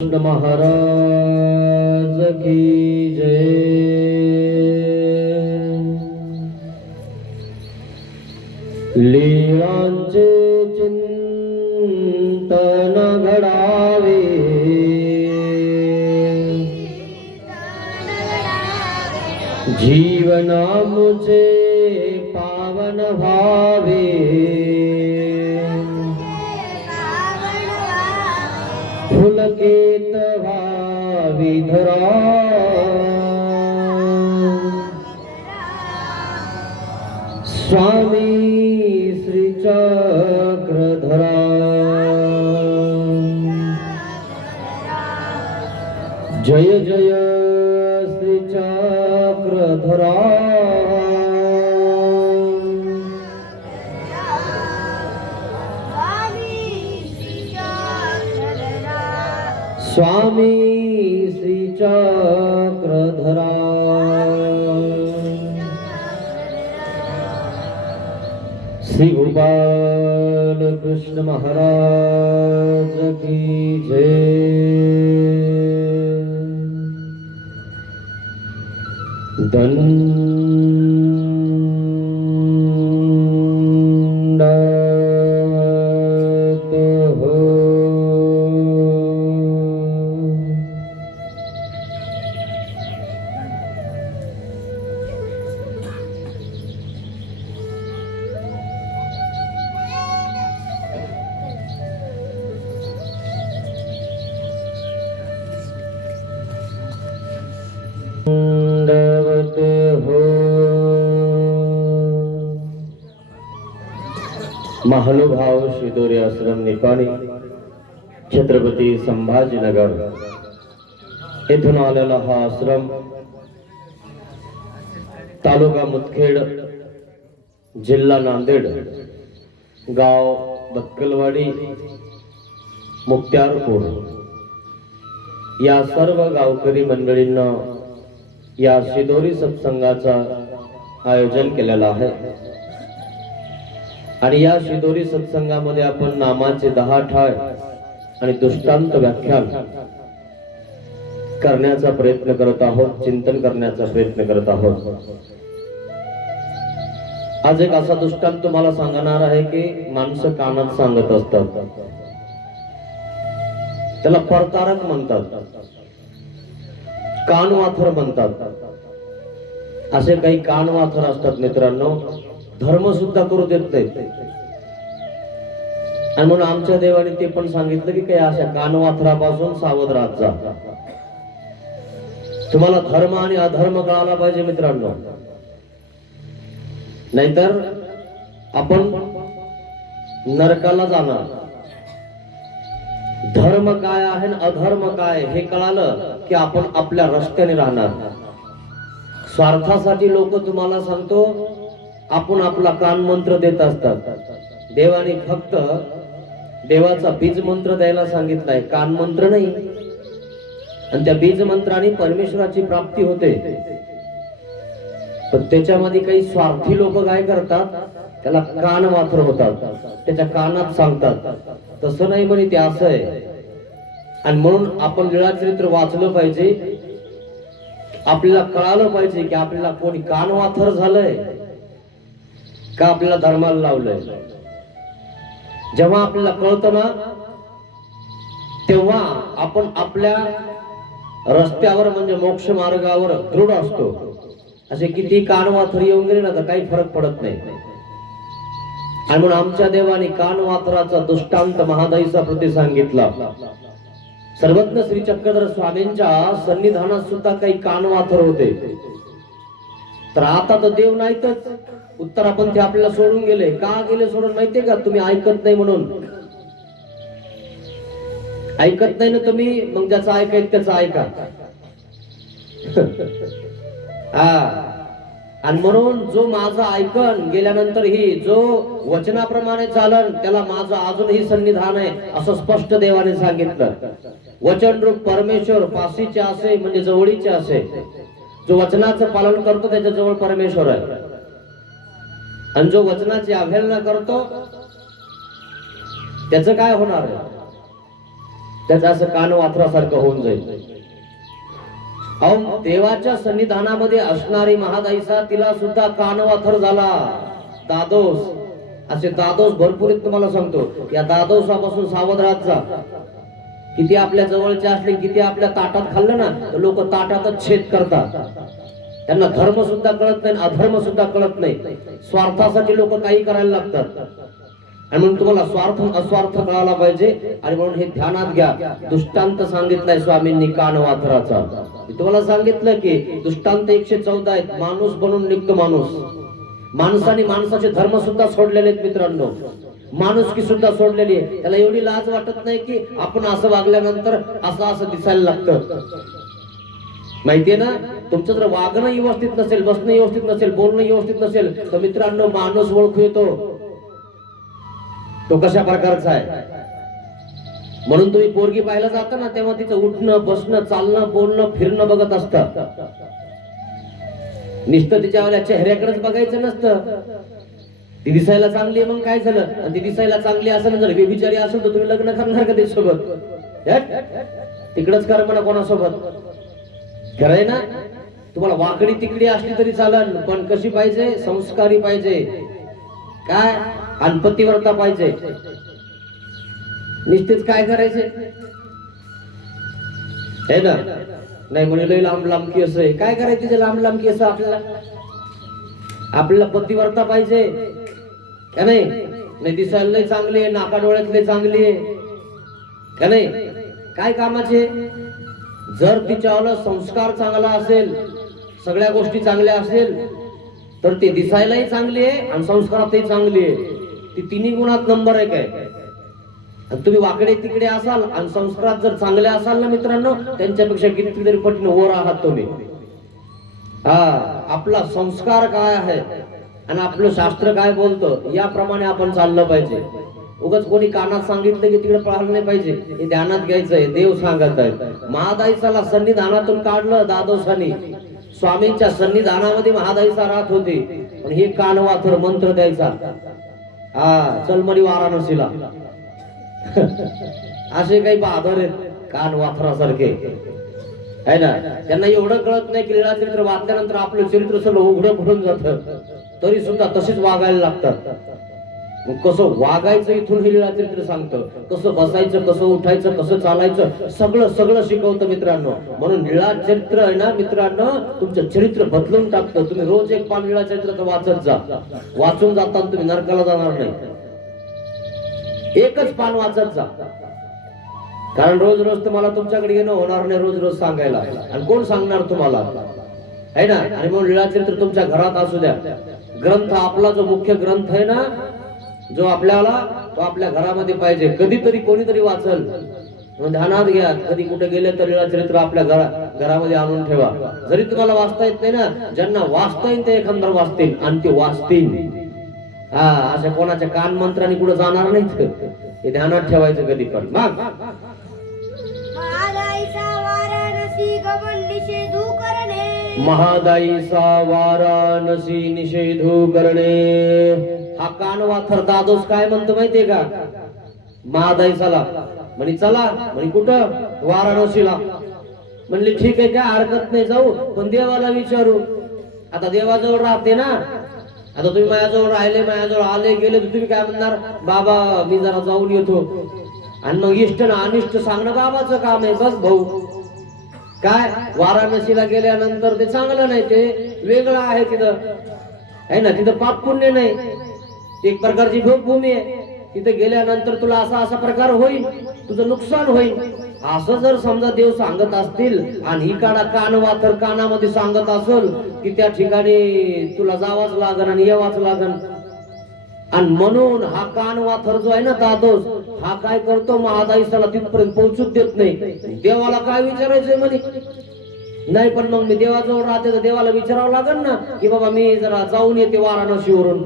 कृष्ण महाराज की जय। लीळांचे चिंतन घडावे, जीवनामुचे पावन भावे। फुलकेत व्हावी धरा, स्वामी श्री चक्रधरा। जय जय श्री चक्रधरा। स्वामी श्री चक्रधरा। श्री गोपाल कृष्ण महाराज की जय। दंडवत हो। महानुभाव शिदोरी आश्रम निपाणी, छत्रपती संभाजीनगर येथून आलेला हा आश्रम तालुका मुदखेड, जिल्हा नांदेड, गाव बत्कलवाडी, मुक्त्यारपूर या सर्व गावकरी मंडळींना या शिदोरी सत्संगाचा आयोजन केलेला आहे। आणि या शिदोरी सत्संगामध्ये आपण नामाचे 10 ठाळ आणि दृष्टांत व्याख्यान करण्याचा प्रयत्न करत आहोत, चिंतन करण्याचा प्रयत्न करत आहोत। आज एक असा दृष्टांत तुम्हाला सांगणार आहे की माणसं कानात सांगत असतात, त्याला परतारक म्हणतात, कानवाथर म्हणतात। असे काही कानवाथर असतात मित्रांनो, धर्म सुद्धा करू देत नाहीत। आणि म्हणून आमच्या देवाने ते पण सांगितलं की काही अशा कानवाथरापासून सावध राहत जा। तुम्हाला धर्म आणि अधर्म कळाला पाहिजे मित्रांनो, नाहीतर आपण नरकाला जाणार। धर्म काय आहे आणि अधर्म काय हे कळालं की आपण आपल्या रस्त्याने राहणार। स्वार्थासाठी लोक तुम्हाला सांगतो आपण आपला कान मंत्र देत असतात। देवाने फक्त देवाचा बीज मंत्र द्यायला सांगितलाय, कान मंत्र नाही। आणि त्या बीज मंत्राने परमेश्वराची प्राप्ती होते। पण त्याच्यामध्ये काही स्वार्थी लोक काय करतात, त्याला कान वाथर होतात, त्याच्या कानात सांगतात तसं नाही म्हणे, ते असं आहे। आणि म्हणून आपण लीळाचरित्र वाचलं पाहिजे, आपल्याला कळालं पाहिजे की आपल्याला कोणी कान वाथर झालंय का आपल्याला धर्माला लावलंय। जेव्हा आपल्याला कळतं ना तेव्हा आपण आपल्या रस्त्यावर म्हणजे मोक्ष मार्गावर दृढ असतो। असे किती कानवाथर येऊन गेले ना तर काही फरक पडत नाही। आणि म्हणून आमच्या देवाने कानवाथराचा दृष्टांत महादाईचा प्रति सांगितला। सर्वज्ञ श्री चक्रधर स्वामींच्या सन्निधानात सुद्धा काही कानवाथर होते। तर आता तर देव नाहीतच, उत्तरापंथी आपल्याला सोडून गेले। का गेले सोडून माहितीये का? तुम्ही ऐकत नाही म्हणून। ऐकत नाही ना तुम्ही, मग ज्याचं ऐकायचं त्याचं ऐका। आणि म्हणून जो माझा ऐकन गेल्यानंतर ही जो वचनाप्रमाणे चालन त्याला माझं अजूनही सन्निधान आहे, असं स्पष्ट देवाने सांगितलं। वचन रूप परमेश्वर पाशीचे असे म्हणजे जवळीचे असे, जो वचनाचं पालन करतो त्याच्या जवळ परमेश्वर आहे। आणि जो वचनाची अवहेलना करतो त्याचं काय होणार आहे? त्याचं असं कान वाथरासारखं होऊन जाईल. अहो, देवाच्या सन्निधानामध्ये असणारी महादाईचा तिला सुद्धा कानवाथर झाला. दादोस, असे दादोस भरपूर आहेत तुम्हाला सांगतो. या दादोसापासून सावध राहत जा. किती आपल्या जवळचे असले, किती आपल्या ताटात खाल्लं ना, तर लोक ताटातच छेद करतात. त्यांना धर्म सुद्धा कळत नाही, अधर्म सुद्धा कळत नाही. स्वार्थासाठी लोक काही करायला लागतात. आणि म्हणून तुम्हाला स्वार्थ अस्वार्थ कळायला पाहिजे. आणि म्हणून हे ध्यानात घ्या. दृष्टांत सांगितलाय स्वामींनी कानवाथराचा. मी तुम्हाला सांगितलं की दृष्टांत 114 आहेत. माणूस बनून निघतो माणूस. माणसाने माणसाचे धर्म सुद्धा सोडलेले आहेत मित्रांनो. माणुसकी सुद्धा सोडलेली आहे. त्याला एवढी लाज वाटत नाही की आपण असं वागल्यानंतर असं दिसायला लागतं. माहितीये ना, तुमचं जर वागणं व्यवस्थित नसेल, बसणं व्यवस्थित नसेल, बोलणं व्यवस्थित नसेल, तर मित्रांनो माणूस ओळखू येतो तो कशा प्रकारचा आहे. म्हणून तुम्ही पोरगी पाहायला जाता ना, तेव्हा तिचं उठणं, बसणं, चालणं, बोलणं, फिरणं बघत असतं. नुसतं तिच्या चेहऱ्याकडेच बघायचं नसतं. ती दिसायला चांगली आहे मग काय झालं, आणि ती दिसायला चांगली असेल, जर व्यभिचारी असेल तर तुम्ही लग्न करणार का त्याच्यासोबत? तिकडच कर म्हणा कोणासोबत. खरंय ना, तुम्हाला वाकडी तिकडी असली तरी चालेल, पण कशी पाहिजे? संस्कारी पाहिजे. काय? आणि पतिव्रता पाहिजे. निश्चित काय करायचे है ना. नाही म्हणजे लांब लांब केस आहे, काय करायचं तिचे लांब लांब केस? आपल्याला पतिव्रता पाहिजे का नाही? नाही दिसायला लय चांगली आहे, नाका डोळ्यातले चांगली आहे का नाही? काय कामाचे? जर तिच्यावर संस्कार चांगला असेल, सगळ्या गोष्टी चांगल्या असेल, तर ती दिसायलाही चांगली आहे आणि संस्कारातही चांगली आहे. ती तिन्ही गुणात नंबर 1 आहे. तुम्ही वाकडे तिकडे असाल आणि संस्कारात जर चांगले असाल ना मित्रांनो, त्यांच्यापेक्षा कितीतरी पटीने वर आहात तुम्ही. आपला संस्कार काय आहे आणि आपलं शास्त्र काय बोलतं, याप्रमाणे आपण चाललं पाहिजे. उगाच कोणी कानात सांगितलं की तिकडे पळालं नाही पाहिजे. हे ध्यानात घ्यायचंय. देव सांगत आहे. महादाईसाला सन्निधानातून काढलं दादोसानी. स्वामींच्या सन्निधानामध्ये महादाईसा राहत होते, पण हे कानवाथर मंत्र द्यायचा. चल मरी वाराणसीला. असे काही बहादर आहेत कानवाथरासारखे आहे ना. त्यांना एवढं कळत नाही की लीळा चरित्र वाचल्यानंतर आपलं चरित्र सगळं उघडं फुटून जातं, तरी सुद्धा तसेच वागायला लागतात. कसं वागायचं इथून हे लीळा चरित्र सांगतं. कसं बसायचं, कसं उठायचं, कसं चालायचं, सगळं शिकवतं मित्रांनो. म्हणून लीळा चरित्र आहे ना मित्रांनो, तुमचं चरित्र बदलून टाकतं. तुम्ही रोज एक पान लीळा चरित्र वाचत जा. वाचून जाताना तुम्ही नरकाला जाणार नाही. एकच पान वाचत जा. कारण रोज रोज तुम्हाला तुमच्याकडे येणं होणार नाही, रोज रोज सांगायला. आणि कोण सांगणार तुम्हाला, है ना. आणि म्हणून लीळा चरित्र तुमच्या घरात असू द्या. ग्रंथ आपला जो मुख्य ग्रंथ आहे ना, जो आपल्याला, तो आपल्या घरामध्ये पाहिजे. कधीतरी कोणीतरी वाचल. ध्यानात घ्या. कधी कुठे गेले तर लीळा चरित्र आपल्या घरामध्ये आणून ठेवा. जरी तुम्हाला वाचता येत नाही ना, ज्यांना वाचता येईल ते एखादं वाचतील आणि ते वाचतील. अशा कोणाच्या कान मंत्राने कुठे जाणार नाहीत. हे ध्यानात ठेवायचं कधी पण. मग महादाईचा वाराणसी निषेधू करणे. हा कानवाथर दादोस काय म्हणतो माहितीये का? महादाईसाला म्हणे चला, म्हणे कुठं? वाराणसीला. म्हणले ठीक आहे, काय हरकत नाही, जाऊ, पण देवाला विचारू. आता देवाजवळ राहते ना. आता तुम्ही माझ्याजवळ राहिले, माझ्याजवळ आले गेले, तर तुम्ही काय म्हणणार? बाबा मी जरा जाऊन येतो. आणि मग इष्ट ना अनिष्ट सांगणं बाबाचं काम आहे. बस भाऊ, काय वाराणसीला गेल्यानंतर ते चांगलं नाही, ते वेगळं आहे. तिथं आहे ना, तिथं पाप पुण्य नाही, एक प्रकारची भोगभूमी आहे. तिथे गेल्यानंतर तुला असा प्रकार होईल, तुझं नुकसान होईल. असं जर समजा देव सांगत असतील आणि ही कानवाथर कानामध्ये सांगत असेल की त्या ठिकाणी तुला जावाच लागन आणि यावाच लागन. आणि म्हणून हा कानवाथर जो आहे ना दादोस, हा काय करतो? महादाईसाला तिथपर्यंत पोहोचूच देत नाही. देवाला काय विचारायचंय म्हणे? नाही, पण मग मी देवाजवळ राहते तर देवाला विचारावं लागेल ना की बाबा मी जरा जाऊन येते वाराणसीवरून.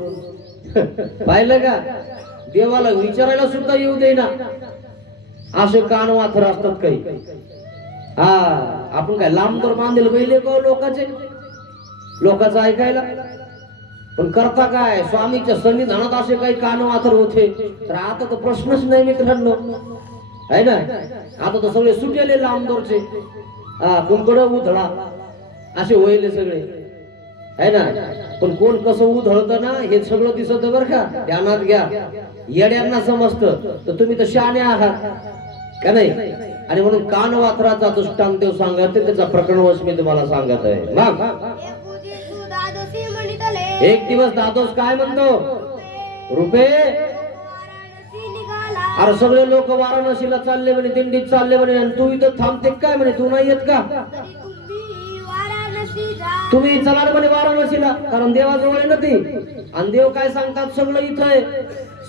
पाहिलं का? देवाला विचारायला सुद्धा येऊ दे ना. असे कानवाथर असतात काही. आपण काय लांब तर बांधेल पहिले का लोकांचं ऐकायला? पण करता काय? स्वामीच्या सन्निधानात असे काही कानवाथर होते तर आता तर प्रश्नच नाही मित्रांनो. आहे ना. आता तर सगळे सुटेले लांबदोरचे कुंकड उधळा असे होईल सगळे आहे ना. पण कोण कसं उधळत ना हे सगळं दिसत बर का, ध्यानात घ्या. येड्यांना समजतं तर तुम्ही तर शहाणे आहात का नाही. आणि म्हणून कान वासराचा दृष्टांत देव सांगत त्याचा प्रकरणवश मी तुम्हाला सांगत आहे. मग एक दिवस दादोस काय म्हणतो, रुपे अरे सगळे लोक वाराणसीला चालले म्हणे, दिंडीत चालले म्हणे, आणि तू इथं थांबते काय म्हणे, तू नाही येत का. तुम्ही चला म्हणे वाराणसीला, कारण देवाजवळ आहे ना ती. आणि देव काय सांगतात, सगळं इथं आहे,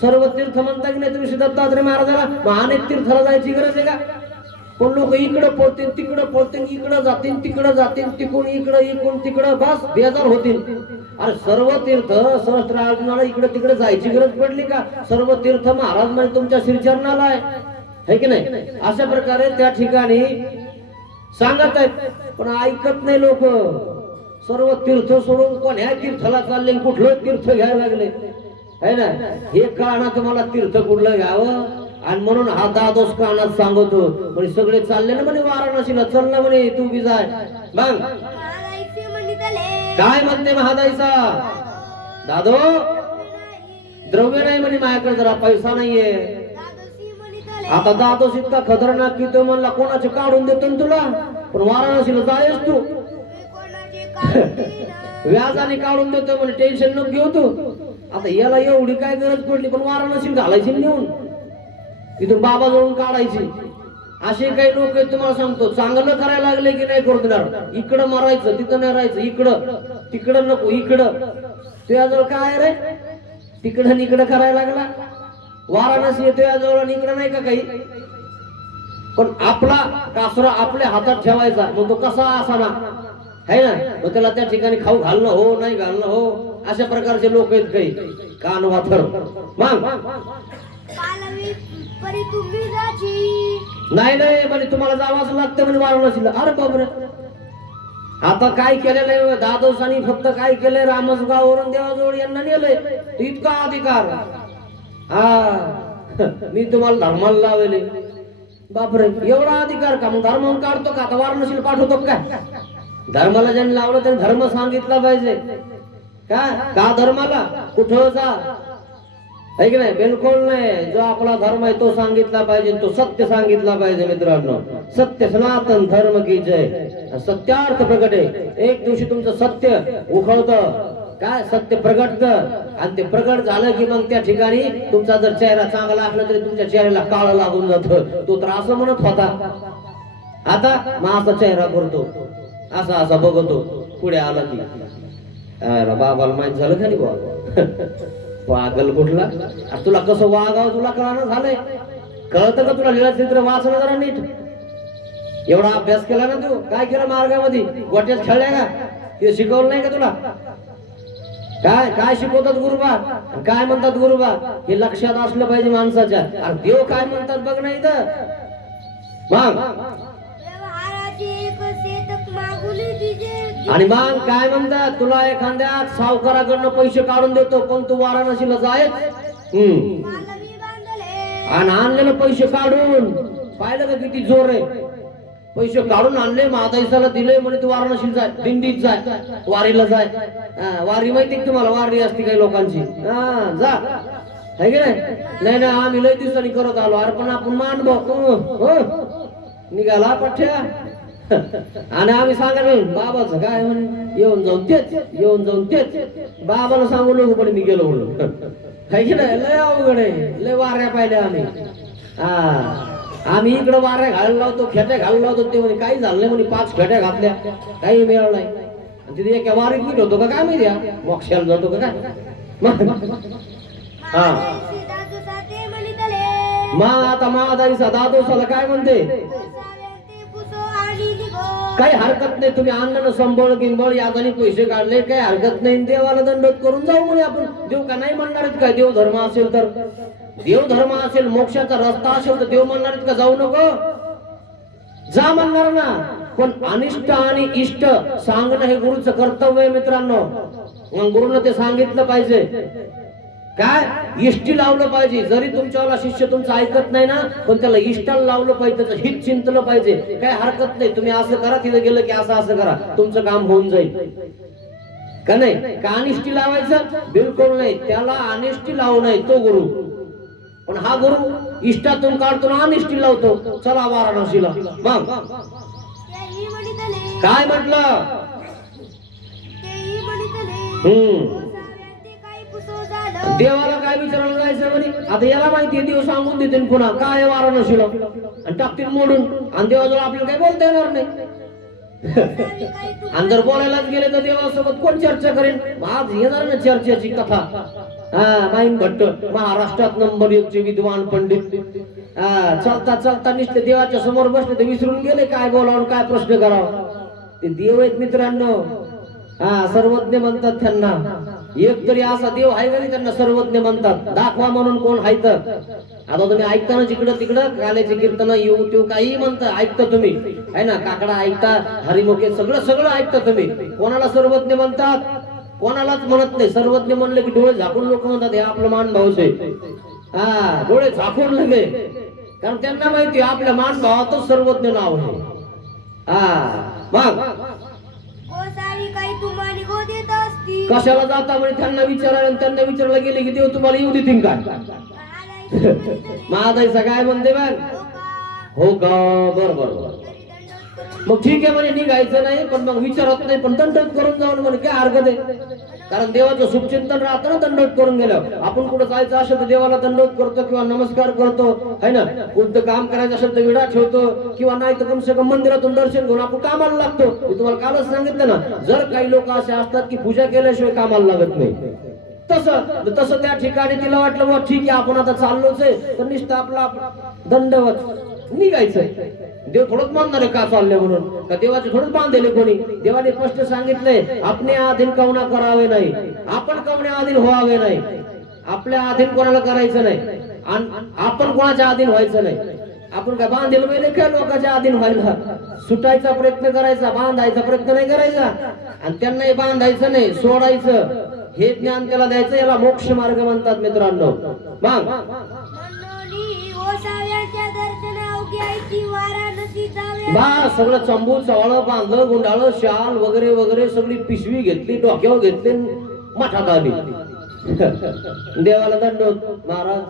सर्व तीर्थ म्हणता की नाही तुम्ही श्री दत्तात्रय महाराजाला. मग अनेक तीर्थाला जायची गरज आहे का. पण लोक इकडं पळतील तिकडं पळतील, इकडं जातील तिकडं जातील, तिकडून इकडं इकडून तिकडं, बस बेजार होतील. अरे सर्व तीर्थ सहस्त्र अर्जुनाला इकडे तिकडे जायची गरज पडली का. सर्व तीर्थ महाराज म्हणजे तुमच्या श्रीचरणाला आहे की नाही. अशा प्रकारे त्या ठिकाणी सांगत आहेत, पण ऐकत नाही लोक. सर्व तीर्थ सोडून कोण्या तीर्थाला चालले, कुठलं तीर्थ घ्यायला लागले है ना. हे काना तुम्हाला तीर्थ कुठलं घ्यावं. आणि म्हणून हा दादोस कानात सांगतो म्हणजे सगळे चालले ना म्हणे वाराणसीला, चल ना म्हणे तू बी जाय. मग काय म्हणते महादाईचा, दादो द्रव्य नाही म्हणे माझ्याकडे, जरा पैसा नाहीये. आता दादोस इतका खतरनाक की तो म्हणला कोणाचे काढून देतो ना तुला, पण वाराणसीला जायस तू. व्याजाने काढून देतो म्हणजे टेन्शन नको घेऊ तू. आता याला एवढी काय गरज पडली, पण वाराणसी घालायची नेऊन इथून बाबा जवळून काढायची. असे काही लोक आहेत तुम्हाला सांगतो, चांगलं करायला लागले की नाही करू देणार. इकडं मारायचं तिथं नाही राहायचं, इकडं तिकडं नको इकडं. तुझ्याजवळ काय रे, तिकडं इकडं करायला लागला. वाराणसी तुझ्याजवळ आणि इकडं नाही का काही. पण आपला कासरा आपल्या हातात ठेवायचा, मग तो कसा असा ना है ना. मग त्याला त्या ठिकाणी खाऊ घालणं हो नाही घालणं हो, अशा प्रकारचे लोक आहेत काही कान वाथर. मग नाही नाही म्हणे तुम्हाला जावंच लागतं म्हणे वाराणसीला. अरे बापरे, आता काय केलेलं आहे दादोसानी, फक्त काय केलंय, रामसगाववरून देवाजवळ यांना नेलंय. इतका अधिकार मी तुम्हाला धर्माला लावले. बापरे, एवढा अधिकार का. मग धर्म काढतो का, आता वाराणसीला पाठवतो काय. धर्माला ज्यांनी लावलं त्यांनी धर्म सांगितला पाहिजे का धर्माला कुठं जा है की नाही. बिलकुल नाही. जो आपला धर्म आहे तो सांगितला पाहिजे, तो सत्य सांगितला पाहिजे. मित्रांनो, सत्य सनातन धर्म की जय. सत्यार्थ प्रगट आहे. एक दिवशी तुमचं सत्य उखळतं काय, सत्य प्रगटतं. आणि ते प्रगट झालं की मग त्या ठिकाणी तुमचा जर चेहरा चांगला असला तरी तुमच्या चेहऱ्याला काळ लागून जातं. तो तर असं म्हणत होता, आता मग असा चेहरा करतो, असा असा बघतो. पुढे आला की बाबाला माहित झालं का नाही बाबा, पागल कुठला. तुला कसं वागावं तुला कळणं झालंय. कळतं का तुला लीळाचरित्र वाचलं जरा नीट. एवढा अभ्यास केला ना तू, काय केलं मार्गामध्ये, गोट्यात खेळल्या का, ते शिकवलं नाही का तुला. काय काय शिकवतात गुरुबा, काय म्हणतात गुरुबा, हे लक्षात असलं पाहिजे माणसाच्या. अरे देव काय म्हणतात बघ नाही तर. मग आणि मग काय म्हणतात, तुला एखाद्या सावकाराकडनं पैसे काढून देतो, पण तू वाराणसीला जायच. आणि आणलेलं पैसे काढून पाहिलं का किती जोर आहे. पैसे काढून आणले, महादाईसाला दिले, म्हणे तू वाराणसीला जाय, दिंडीत जाय, वारीला जाय. वारी माहिती तुम्हाला, वारी असते काही लोकांची. जा है की नाही. नाही आम्ही लय दिवसांनी करत आलो. अरे पण आपण मान हो निघाला पठ्या. आणि आम्ही सांगायला बाबाचं काय म्हणे, येऊन जाऊन तेच येऊन जाऊन तेच. बाबाला सांगू नको पण मी गेलो म्हणून है की नाही. लय अवघड आहे, लय वाऱ्या पाहिल्या आम्ही. आम्ही इकडं वाऱ्या घालून लावतो, खेट्या घालून लावतो. ते म्हणे काही झालं नाही म्हणे, 5 खेट्या घातल्या काही मिळालं नाही. तिथे एका वारीत नीट होतो का काय माहिती, मोक्षाला जातो का काय. मग आता महादाईचा दादोसाला काय म्हणते, काही हरकत नाही, तुम्ही आणलं संबळ गिंबळ यादानी पैसे काढले, काही हरकत नाही, देवाला दंडवत करून जाऊ म्हणे आपण. देव का नाही म्हणणार काय, देव धर्म असेल तर, देव धर्म असेल, मोक्षाचा रस्ता असेल तर देव म्हणणार का जाऊ नको, जा म्हणणार ना. पण अनिष्ट आणि इष्ट सांगणं हे गुरुचं कर्तव्य आहे मित्रांनो. मग गुरुनं ते सांगितलं पाहिजे. काय इष्टी लावलं पाहिजे. जरी तुमच्यावाला शिष्य तुमचं ऐकत नाही ना, पण त्याला इष्टाला लावलं पाहिजे, त्याचं हित चिंतलं पाहिजे. काय हरकत नाही, तुम्ही असं करा, तिथं गेलं की असं करा, तुमचं काम होऊन जाईल. का नाही? का अनिष्टी लावायचं? बिलकुल नाही. त्याला अनिष्टी लावू नये तो गुरु. पण हा गुरु इष्टातून काढतो ना अनिष्टी लावतो. चला वाराणसीला. मग काय म्हटलं? देवाला काय विचारायला जायचं म्हणे? आता याला माहिती आहे, देव सांगून देते पुन्हा काय वाराणसीला आणि टाकतील मोडून, आणि देवाजवळ आपल्याला काही बोलता येणार नाही. आणि जर बोलायलाच गेले तर देवासोबत कोण चर्चा करेन? आज येणार ना चर्चेची कथा. माईन भट्ट महाराष्ट्रात नंबर 1 चे विद्वान पंडित. चालता चालता नुसते देवाच्या समोर बसले तर विसरून गेले काय बोलावं काय प्रश्न करावा. ते देव आहेत मित्रांनो. सर्वज्ञ म्हणतात त्यांना. एक तरी असा देव आहे का त्यांना सर्वज्ञ म्हणतात. दाखवा म्हणून कोण आहे तर. आता तुम्ही ऐकता ना जिकडं तिकडं काल्याचे कीर्तन युट्यूब काही म्हणता ऐकता तुम्ही आहे ना. काकडा ऐकता, हरिमुखे सगळं ऐकता तुम्ही. कोणाला सर्वज्ञ म्हणतात? कोणालाच म्हणत नाही. सर्वज्ञ म्हणले की डोळे झाकून लोक म्हणतात हे आपलं मान भाऊच आहे. डोळे झाकून लगे, कारण त्यांना माहिती आपल्या मान भावातच सर्वज्ञ नाव आहे. मग कशाला जाता म्हणे त्यांना विचारायला, आणि त्यांना विचारायला गेले की देव तुम्हाला येऊ देतील काय? महादाईचा काय म्हणते बघ. हो का? बरोबर. मग ठीक आहे म्हणे निघायचं नाही, पण मग विचारत नाही, पण दंडवत करून जाऊन म्हणे काय हरकत आहे? कारण देवाचं शुभचिंतन राहतं ना दंडवत करून गेलं. आपण कुठं जायचं असेल तर देवाला दंडवत करतो किंवा नमस्कार करतो है ना. कोणतं काम करायचं असेल तर विडा ठेवतो, किंवा नाही तर कमसे कम मंदिरातून दर्शन घेऊन आपण कामाला लागतो. मी तुम्हाला कालच सांगितलं ना, जर काही लोक असे असतात की पूजा केल्याशिवाय कामाला लागत नाही, तसं त्या ठिकाणी तिला वाटलं बा ठीक आहे आपण आता चाललोच आहे, तर नुसतं आपला दंडवत निघायचंय. देव थोडंच मानणार आहे का चालले म्हणून? का देवाचे थोडंच बांधले कोणी? देवाने स्पष्ट सांगितलंय आपणे अधीन कवना करावे नाही, आपण कवणे अधीन व्हावे नाही. आपल्या अधीन कोणाला करायचं नाही, आपण कोणाच्या अधीन व्हायचं नाही. आपण काय बांधेल पहिले काय लोकांच्या अधीन व्हायला? सुटायचा प्रयत्न करायचा, बांधायचा प्रयत्न नाही करायचा. आणि त्यांनाही बांधायचं नाही, सोडायचं. हे ज्ञान त्याला द्यायचं. याला मोक्ष मार्ग म्हणतात मित्रांनो. मग बा सगळं चंबू चवळ बांधलं, गुंडाळ शाल वगैरे वगैरे सगळी पिशवी घेतली, डोक्यावर घेतली, मठात आली. देवाला दंडवत. महाराज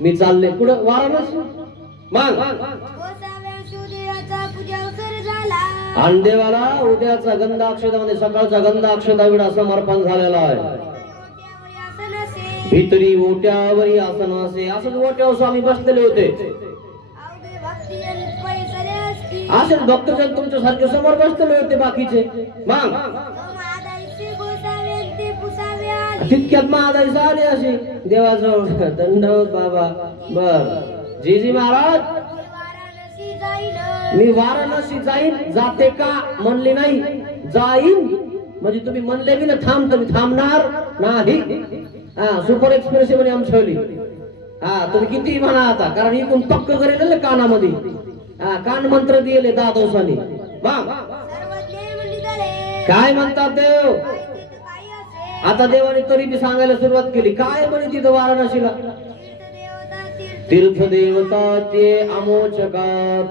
मी चालले कुठं? वाराणसी. मग आणि देवाला उद्याचा गंधा अक्षतामध्ये सकाळचा गंधा अक्षता विडा समर्पण झालेला आहे. भितरी ओट्यावरी आसन असे. असंच ओट्यावर स्वामी बसलेले होते. असेच भक्तजन तुमच्या सारखे समोर बसलेले होते बाकीचे. मग तितक्यात महादाई आले असे देवाजवळ. दंडवत बाबा. बर जी महाराज मी वाराणसी जाईन. जाते का म्हणले नाही, जाईन म्हणजे तुम्ही म्हणले की ना थांब, तुम्ही थांबणार नाही. सुपर एक्सप्रेस म्हणे आमच्यावली. तुम्ही किती म्हणा आता, कारण इथून पक्क करेल कानामध्ये. कान मंत्र दिले 10 दिवसांनी. काय म्हणतात देव? आता देवाने तरी बी सांगायला सुरुवात केली. काय म्हणे तिथं वाराणसीला? तीर्थ देवता ते अमोचक.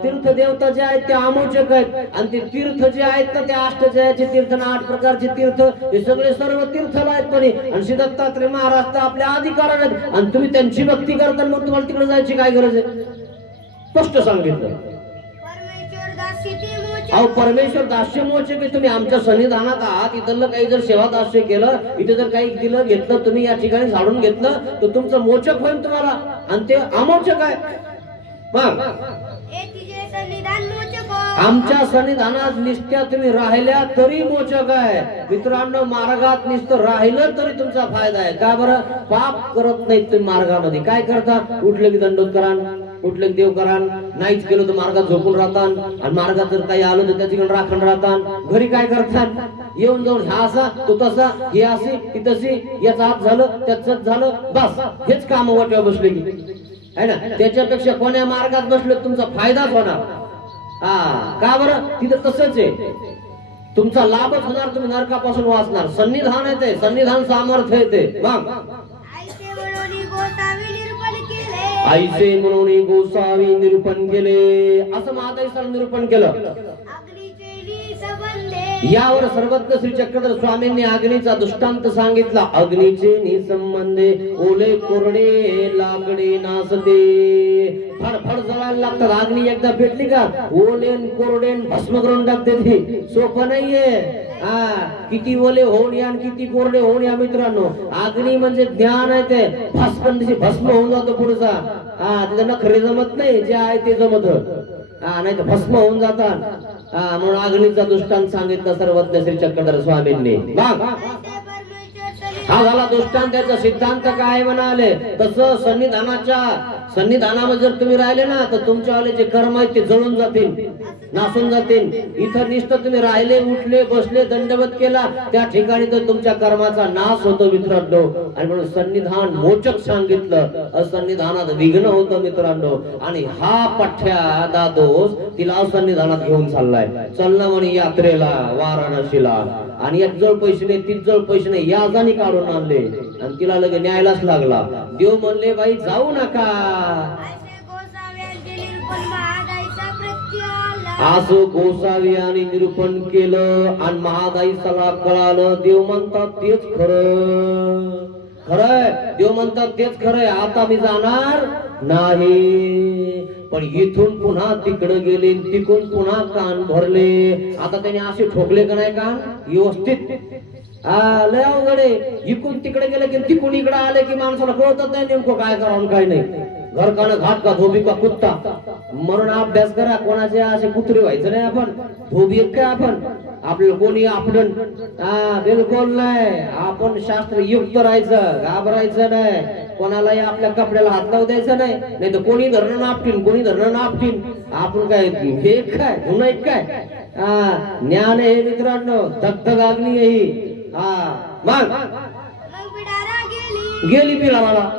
तीर्थ देवता जे आहेत ते अमोचक आहेत, आणि ते तीर्थ जे आहेत ना ते अष्टजयाचे तीर्थ ना 8 प्रकारचे तीर्थ, हे सगळे सर्व तीर्थला आहेत म्हणे. आणि श्री दत्तात्रय महाराज तर आपल्या अधिकारात आहेत, आणि तुम्ही त्यांची भक्ती करता मग तुम्हाला तिकडे जायची काय गरज आहे? स्पष्ट सांगितलं. अहो परमेश्वर दास्य मोचक आहे. तुम्ही आमच्या सन्निधानात आहात, इथलं काही जर सेवा दास्य केलं, इथे जर काही दिलं घेतलं, तुम्ही या ठिकाणी झाडून घेतलं तर तुमचं मोचक होईल तुम्हाला, आणि ते अमोचक आहे. मग आमच्या सन्निधानात निष्ठा तुम्ही राहिल्या तरी मोचक आहे मित्रांनो. मार्गात निष्ठ राहिलं तरी तुमचा फायदा आहे. का बरं? पाप करत नाहीत तुम्ही मार्गामध्ये. काय करता? उठलं की दंडोत करा, उठलं की देव करा, नाहीच केलं तर मार्गात झोपून राहतात, आणि मार्गात जर काही आलं तर त्याच्याकडे राखण राहतात. घरी काय करतात? येऊन जाऊन हा असा तो तसा, ही अशी ती तशी, याचा हात झालं त्याच झालं, बस हेच काम वाटव्या बसले की है ना. त्याच्यापेक्षा कोण्या मार्गात बसले तुमचा फायदाच होणार. का बरं? तिथं तसंच आहे, तुमचा लाभच होणार, तुम्ही नरकापासून वाचणार. सन्निधान येते, सन्निधान सामर्थ्य येते. मग आईसे म्हणून गोसावी निरूपण केले. असं महादाईसाला निरूपण केलं. यावर सर्वज्ञ श्री चक्रधर स्वामींनी अग्नीचा दृष्टांत सांगितला. अग्नीचे निसंबंधे ओले कोरडे लाकडे नासते. फडफड जळायला लागतात. अग्नी एकदा पेटली का ओलेन कोरडेन भस्म करून टाकते. ती सोपं नाहीये. किती ओले होऊन या आणि किती कोरडे होऊन या मित्रांनो. अग्नी म्हणजे ज्ञान आहे. ते भस्म होऊन जातो पुढचा. तिथे नखरे जमत नाही. जे आहे ते जमत. नाही तर भस्म होऊन जातात. म्हणून अग्नीचा दृष्टांत सांगितलं सर्वज्ञ श्री चक्रधर स्वामींनी. हा झाला दृष्टांत. त्याचा सिद्धांत काय म्हणाले तसं सन्निधानामध्ये जर तुम्ही राहिले ना तर तुमच्यावाले जे कर्म आहेत ते जळून जातील, नासून जातील. इथं निष्ठ तुम्ही राहिले, उठले, बसले, दंडवत केला त्या ठिकाणी तर तुमच्या कर्माचा नाश होतो मित्रांनो. आणि म्हणून सन्निधान मोचक सांगितलं. असन्निधानात विघ्न होतं मित्रांनो. आणि हा पठ्या दादोस तिला असन्निधानात घेऊन चाललाय. चालला म्हणे यात्रेला वाराणसीला. आणि एक जवळ पैसे नाही, तीच जवळ पैसे नाही, याजानी काढून आणले आणि तिला लगे न्यायलाच लागला. देव म्हणले बाई जाऊ नका. असं गोसाव्याने निरूपण केलं आणि महादाईसाला कळालं. देव म्हणतात तेच खरं. खरंय. देव म्हणतात तेच खरंय. आता मी जाणार नाही. पण इथून पुन्हा तिकडे गेले, तिकडून पुन्हा कान भरले. आता त्याने असे ठोकले का नाही कान व्यवस्थित. लय अवघडे. इकडून तिकडे गेले की तिकडून इकडे आले की माणसाला कळतच नाही नेमकं काय करावं काय नाही. घर का घाट का धोबी का कुत्ता. म्हणून अभ्यास करा. कोणाचे असे कुत्रे व्हायचं नाही आपण. धोबी काय आपण. आपल्याला कोणी आपडण बिलकुल नाही. आपण शास्त्र युक्त राहायचं, घाबरायचं नाही. कोणालाही आपल्या कपड्याला हात लावू द्यायचा नाही. नाही तर कोणी धरणं नापटीन, कोणी धरणं नापटीन. आपण काय हे काय गुन्हा काय. ज्ञान हे मित्रांनो धगधग अग्नी ही. मग गेली पिलाला.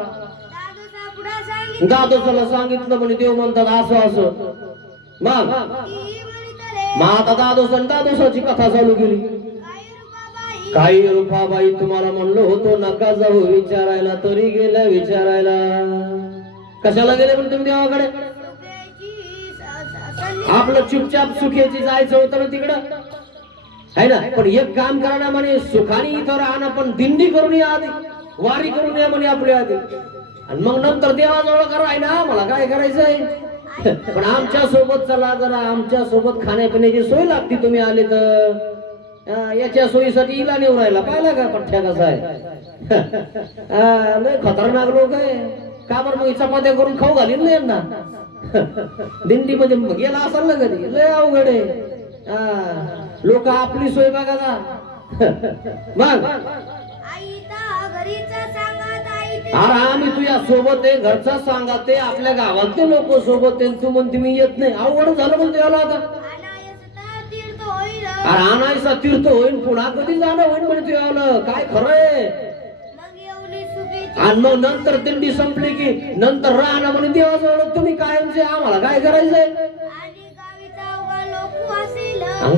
दादोसाला सांगितलं म्हणे देव म्हणतात असं असं. मग आता दादोसाची कथा चालू केली. काही रूपाबाई तुम्हाला म्हणलो होतो नका जाऊ विचारायला, तरी गेल्या विचारायला. कशाला गेले पण तुम्ही देवाकडे. आपलं चुपचाप सुखेची जायचं होतं ना तिकडं है ना. पण एक काम करा ना म्हणे सुखाने इथं राहणं पण दिंडी करून या आधी, वारी करून या म्हणे आपल्या आधी. आणि मग नंतर देवाजवळ कराय ना मला काय करायचंय. पण आमच्या सोबत चला जरा. आमच्या सोबत खाण्यापिण्याची सोय लागते. तुम्ही आले तर याच्या सोयीसाठी इला नेऊन राहिला. पाहिला का पठ्ठ्या कसा आहे. लय खतरनाक लोक आहे. का बरं मग चपात्या करून खाऊ घालीन ना यांना. दिंडी मध्ये गेला असाल ना कधी. लय अवघड आहे. लोक आपली सोय बघा. मग अरे आम्ही तुझ्या सोबत आहे. घरचा सांगा ते आपल्या गावातले लोक सोबत आहे. तू म्हणते मी येत नाही. अवघड झालं म्हणते याला आता. अरे आणायचा तीर्थ होईल. पुन्हा कधी जाणं होईल म्हणते याला. काय खरंय. आणि मग नंतर दिंडी संपली की नंतर राहणं म्हणे देवाजवळ. तुम्ही कायमचे आम्हाला काय करायचंय.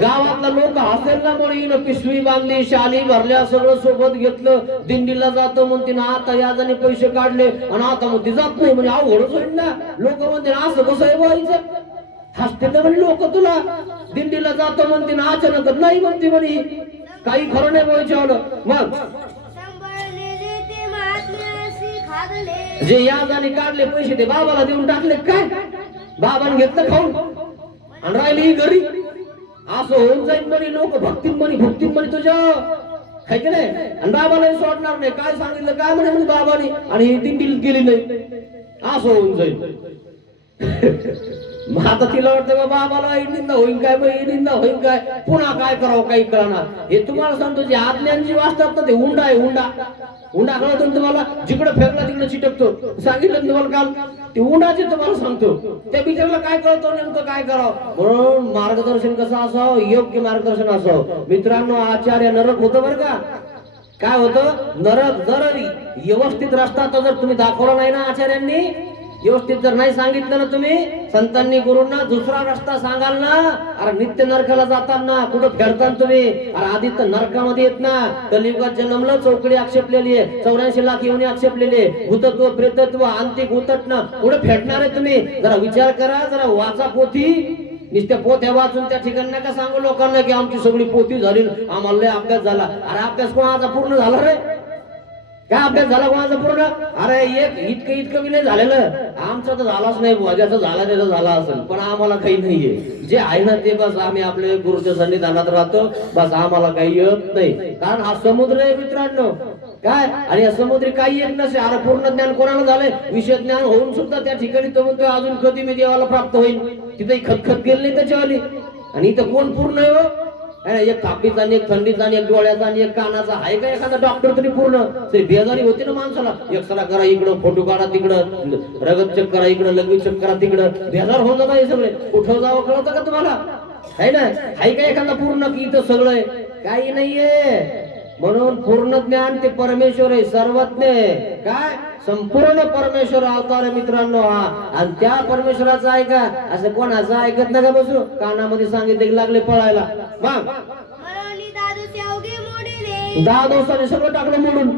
गावातला लोक हसेल ना म्हणे पिशवी बांधली, शाली भरल्या, सगळं सोबत घेतलं, दिंडीला जातो म्हणते ना. आता याजाने पैसे काढले आणि आता म्हणते जात नाही म्हणे. अवघडच होईल ना. लोक म्हणते ना असं कसं आहे व्हायचं. हसते ना म्हणे लोक तुला. दिंडीला जातो म्हणते ना अचानक नाही म्हणते म्हणे. काही खरं नाही व्हायचं. मग जे याजाने काढले पैसे ते बाबाला देऊन टाकले काय. बाबाने घेतलं खाऊन आणि राहिली घरी. असं होऊन जाईल म्हणे. लोक भक्ती म्हणे तुझ्या काय की नाही. आणि बाबाला सोडणार नाही. काय सांगितलं काय म्हणे बाबाने. आणि ही दिंडीला गेली नाही. असं होऊन जाईल. मग आता तिला वाटतं बाबाला निंदा होईल काय, मग निंदा होईल काय, पुन्हा काय करावं काही कळणार. हे तुम्हाला सांगतो जे आतल्यांची वाचतात ना ते हुंडा आहे. हुंडा कळतो तुम्हाला. जिकडे फेकला तिकडे चिटकतो. सांगितलं तुम्हाला काल. ते हुंडाचे तुम्हाला सांगतो. त्या बिचाराला काय कळतो नेमकं काय करावं. म्हणून मार्गदर्शन कसं असावं. योग्य मार्गदर्शन असावं मित्रांनो. आचार्य नरक होतं बरं का. काय होतं नरक. जर व्यवस्थित रस्ता जर तुम्ही दाखवला नाही ना आचार्यांनी व्यवस्थित जर नाही सांगितलं ना तुम्ही संतांनी गुरूंना दुसरा रस्ता सांगाल ना, अरे नित्य नरकाला जाताना कुठं फेडताना तुम्ही, अरे आधी तर नरकामध्ये येत ना, कलियुगात जन्मलं, चौकडी आक्षेपलेली आहे, 84 लाख येऊन आक्षेपलेली आहे, भूतत्व प्रेतत्व आंतिक उतटणं कुठं फेडणार आहे तुम्ही? जरा विचार करा, जरा वाचा पोथी. नुसत्या पोथ्या वाचून त्या ठिकाणी नका सांगू लोकांना की आमची सगळी पोथी झाली, आम्हाला लय अभ्यास झाला. अरे अभ्यास कोणाचा पूर्ण झाला रे? काय अभ्यास झाला कोणाचा पूर्ण? अरे एक इतकं बी नाही झालेलं. आमचा तर झालाच नाही बुवा, ज्याचा झाला त्याचा झाला असेल, पण आम्हाला काही नाहीये. जे आहे ना ते बस आम्ही आपले गुरुच्या सन्निधानात राहतो, बस आम्हाला काही येत नाही. कारण हा समुद्र आहे मित्रांनो, काय, आणि या समुद्री काही येत नसे. अरे पूर्ण ज्ञान कोणाला झालंय? विषय ज्ञान होऊन सुद्धा त्या ठिकाणी तो म्हणतोय अजून कधी मी देवाला प्राप्त होईल. तिथे खतखत गेली नाही त्याच्यावाली. आणि इथं कोण पूर्ण आहे हो? एक तापीचा आणि एक थंडीचा आणि एक डोळ्याचा आणि एक कानाचा आहे का एखादा डॉक्टर तरी पूर्ण? तरी बेजारी होती ना माणसाला. एक्सरा करा इकडं, फोटो काढा तिकडं, रगत चेक करा इकडं, लघवी चेक करा तिकडं, बेजार होऊन जाता हे सगळे. कुठं जावं कळतं का तुम्हाला? आहे ना? आहे का एखादा पूर्ण की इथं सगळं आहे? काही नाहीये. म्हणून पूर्ण ज्ञान ते परमेश्वर आहे, सर्वज्ञ आहे. काय संपूर्ण परमेश्वर अवतार आहे मित्रांनो हा. आणि त्या परमेश्वराचं ऐका, असं कोणाचं ऐकत नका बसू. कानामध्ये सांगितले लागले पळायला. मग 10 दिवसाने सगळं टाकलं मोडून.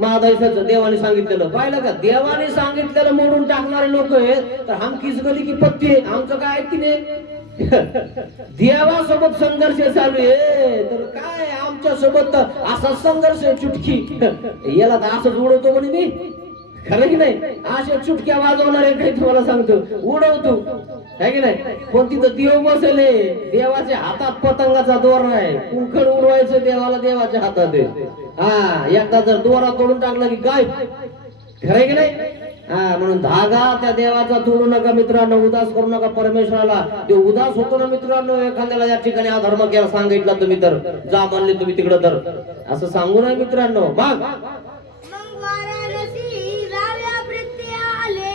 महादैसाचं देवाने सांगितलेलं पाहिलं का? देवाने सांगितलेलं मोडून टाकणारे लोक आहेत तर हम किस गली की पत्ती, आमचं काय ऐकती नाही. देवासोबत संघर्ष चालू आहे तर काय आमच्या सोबत असा संघर्ष आहे चुटकी. याला तर असंच उडवतो म्हणे मी, खरं की नाही? अशा चुटक्या वाजवणार आहे काही तुम्हाला सांगतो, उडवतो है की नाही? पण तिथं देव बसले, देवाच्या हातात पतंगाचा दोरा आहे, कुंकड उडवायचं देवाला देवाच्या हातात आहे. हा, एकदा जर दोरा तोडून टाकला की काय, खरं की नाही? हा, म्हणून धागा त्या देवाचा तोडू नका मित्रांनो, उदास करू नका परमेश्वराला. ते उदास होतो ना मित्रांनो, एखाद्याला या ठिकाणी अधर्म केला सांगितला तुम्ही तर जा म्हणले तुम्ही तिकडं, तर असं सांगू नये मित्रांनो.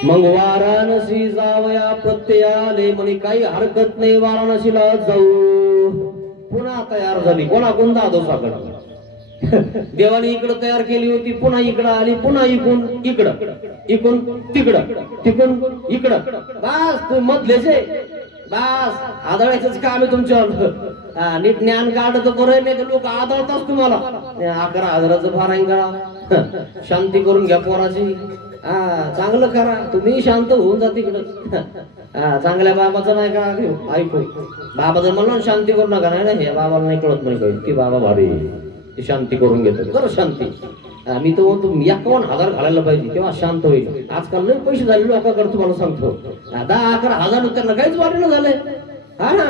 मग वाराणसी जावया प्रत्यय आले, म्हणे काही हरकत नाही वाराणसीला जाऊ. पुन्हा तयार झाली कोणाकडून? दादोसाकडं. देवाने इकडं तयार केली होती, पुन्हा इकडं आली, पुन्हा इकून इकडं, इकून तिकडं, तिकून इकडं. बस तू मधलेच आहे, बस आदळायचंच काम आहे तुमच्यावर. नीट ज्ञान काढत बरं नाही तर लोक आदळतात तुम्हाला. 11,000चं फाराईन करा, शांती करून घ्या पोराची. चांगलं करा, तुम्ही शांत होऊन जा तिकडं. चांगल्या बाबाचं नाही का ऐकू. बाबा जर म्हणलं शांती करू नका, नाही हे बाबाला नाही कळत नाही काही, ती बाबा भारी शांती करून घेतो, कर शांती. मी तर म्हणतो 51,000 घालायला पाहिजे तेव्हा शांत होईल. आजकाल लय पैसे झाले लोकांकडे, तुम्हाला सांगतो. 10-11,000 त्यांना काहीच वाटलं झालंय. हा ना,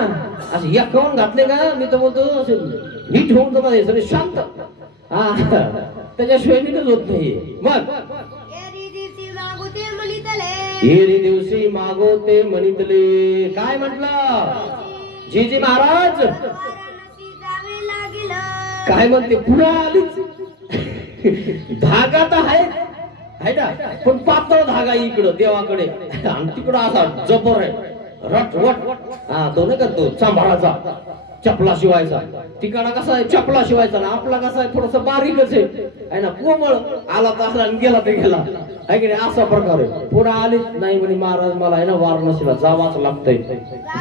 असं 51 घातले का, मी तर बोलतो नीट होऊन जातात सगळे शांत. त्याच्याशिवाय नीटच होत नाही. मग एरी दिवशी मागोते म्हणितले, काय म्हटलं जीजी महाराज? काय म्हणते? पुन्हा आलीच. धागा तर आहे ना, पण पातळ धागा इकडं देवाकडे आणि तिकडं असा जबर आहे रट वट. तो नाही का तो चांभाराचा चपला शिवायचा, तिकडा कसा आहे चपला शिवायचा ना, आपला कसा आहे थोडस बारीकच आहे ना, कोमळ. आला तर आला आणि गेला ते गेला, आहे की नाही? असा प्रकार आहे. पुढे आलीच नाही म्हणे महाराज मला आहे ना वाराणसीला जावाच लागतंय.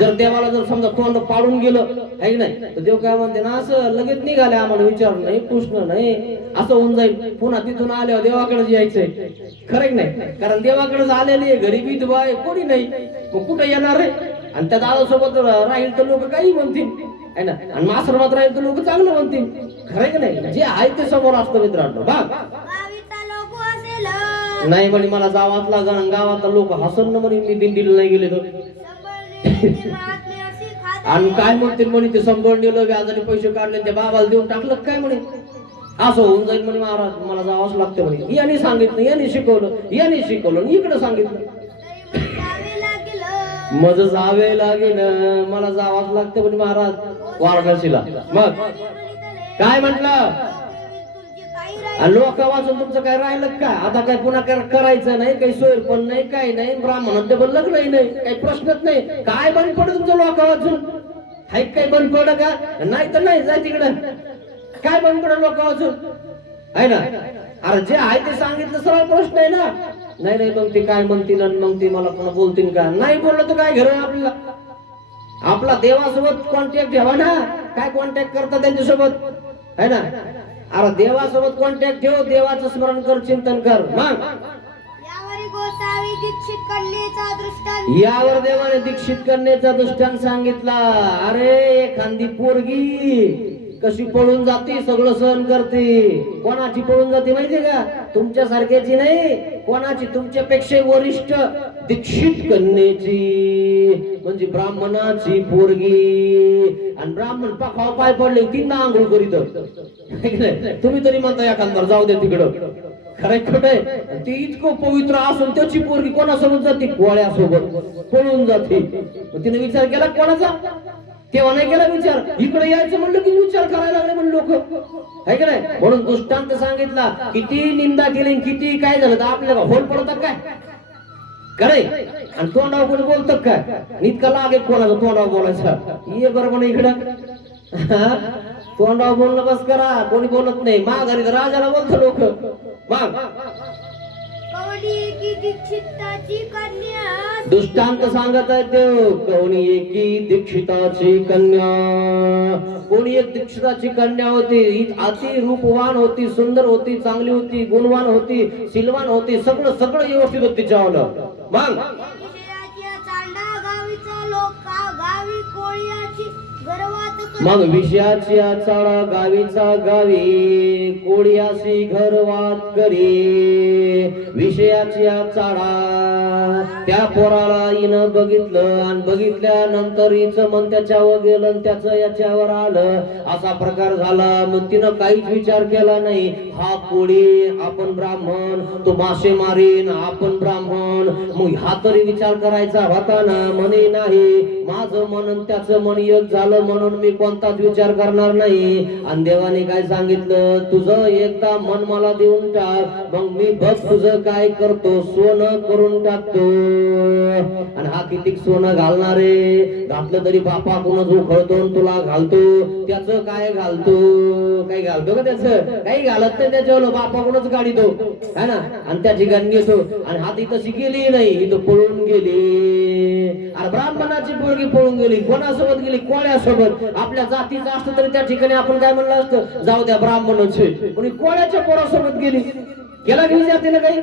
जर देवाला जर समजा तोंड पाडून गेलं आहे की नाही तर देव काय म्हणते ना, असं लगेच निघाले आम्हाला विचार नाही कृष्ण नाही, असं होऊन जाईल. पुन्हा तिथून आल्यावर देवाकडे यायचंय, खरं की नाही? कारण देवाकडेच आलेली आहे, गरीबी दुबाय कोणी नाही, मग कुठे येणार आहे? आणि त्या दादासोबत राहील तर लोक काही म्हणतील आहे ना, आणि आश्रमात राहील तर लोक चांगलं म्हणतील, खरं की नाही? जे आहे ते समोर असतं मित्रांनो. नाही म्हणे मला जावाच लागण, गावात लोक हसन ना म्हणे मी दिंडीला नाही गेले तर. आणि काय म्हणते म्हणे ते संबळ नेलं, व्याजाने पैसे काढले, त्या बाबाला देऊन टाकलं काय म्हणे, असं होऊन जाईल म्हणे महाराज मला जावंच लागतं म्हणे. याने सांगितलं, याने शिकवलं, इकडे सांगितलं मज जावे लागेल, मला जावंच लागतं म्हणे महाराज वाराणसीला. मग काय म्हटलं? लोक वाचून तुमचं काय राहिलं काय? आता काय पुन्हा करायचं नाही, काही सोयर पण नाही, काही नाही, ब्राह्मणात लग्न नाही, काही प्रश्नच नाही. काय बंद पड तुमचं लोक वाचून? हाय काय बंद पड का? नाही तर नाही, जाय तिकडं. काय बंद पड लोक वाचून आहे ना? अरे जे आहे ते सांगितलं सरळ प्रश्न आहे ना. नाही नाही मग ते काय म्हणतील आणि मग ते मला पुन्हा बोलतील का? नाही बोललं तर काय घर आपल्याला? आपला देवासोबत कॉन्टॅक्ट ठेवा ना. काय कॉन्टॅक्ट करता त्यांच्यासोबत है ना? अरे देवासोबत कॉन्टॅक्ट ठेव, देवाचं स्मरण कर, चिंतन कर. मग यावर देवाने दीक्षित करण्याचा दृष्टांत सांगितला. अरे एखादी पोरगी कशी पळून जाते, सगळं सहन करते. कोणाची पळून जाते माहितीये का? तुमच्या सारख्याची नाही, कोणाची? तुमच्यापेक्षा वरिष्ठ दीक्षित कन्येची, म्हणजे ब्राह्मणाची पोरगी. आणि ब्राह्मण पाखाव पाय पडले तीनदा आंघोळ करीत. तुम्ही तरी म्हणता एखादा जाऊ दे तिकडं. खरंय खोटंय? ती इतकं पवित्र असून त्याची पोरगी कोणासोबत जाते? कोळ्यासोबत पळून जाते. तिने विचार केला कोणाचा? तेव्हा नाही केला विचार. इकडे यायचं म्हणलं की विचार करायला लागले म्हणून लोक, है का नाही? म्हणून दृष्टांत सांगितला. किती निंदा केली, किती काय झालं तर आपल्याला होल पडतात काय? खरंय? आणि तोंडावर कोणी बोलतात काय? इतका लागे कोणाचा तोंडावर बोलायचा? ये बरं म्हणा इकडं. तोंडावर बोलणं बस करा, कोणी बोलत नाही. माघारी राजाला बोलतो लोक. मग दृष्टांत सांगत आहे देव. कोणी एकी दीक्षिताची कन्या, कोणी एक दीक्षिताची कन्या होती. अति रूपवान होती, सुंदर होती, चांगली होती, गुणवान होती, शीलवान होती, सगळं सगळं व्यवस्थित होती तिच्यावर. मग मग विषयाची चाळा गावीचा गावी, कोळ्याशी घरवात करी. विषयाची चाळा त्या पोराला हिनं बघितलं आणि बघितल्यानंतर हिचं मन त्याच्यावर गेलं आणि त्याचं याच्यावर आलं. असा प्रकार झाला. मग तिनं काहीच विचार केला नाही. हा कोळी, आपण ब्राह्मण, तो मासे मारीन, आपण ब्राह्मण. मग हा तरी विचार करायचा होता ना. म्हणे नाही, माझं मन त्याचं मन एक झालं म्हणून मी कोणताच विचार करणार नाही. आणि देवाने काय सांगितलं? तुझं एकदा मन मला देऊन टाक, मग मी बघ तुझं काय करतो. सोनं करून टाकतो. आणि हा किती सोनं घालणारे? घातलं तरी बापा कोणच उखळतो तुला घालतो. त्याचं काय घालतो? काही घालतो का? त्याचं काही घालत नाही. त्याच्यावर बापा कोणच गाडीतो, है ना? आणि त्या ठिकाणी घेतो. आणि हा ती तशी गेली नाही, ही तो पळून गेली. अरे ब्राह्मणाची पोरगी पळून गेली. कोणासोबत गेली? कोळ्यासोबत. आपल्या जातीचं असतं तरी त्या ठिकाणी आपण काय म्हणलं असतं? जाऊ द्या ब्राह्मणाचे. पण कोळ्याच्या पोरासोबत गेली. केला की जातीनं काही?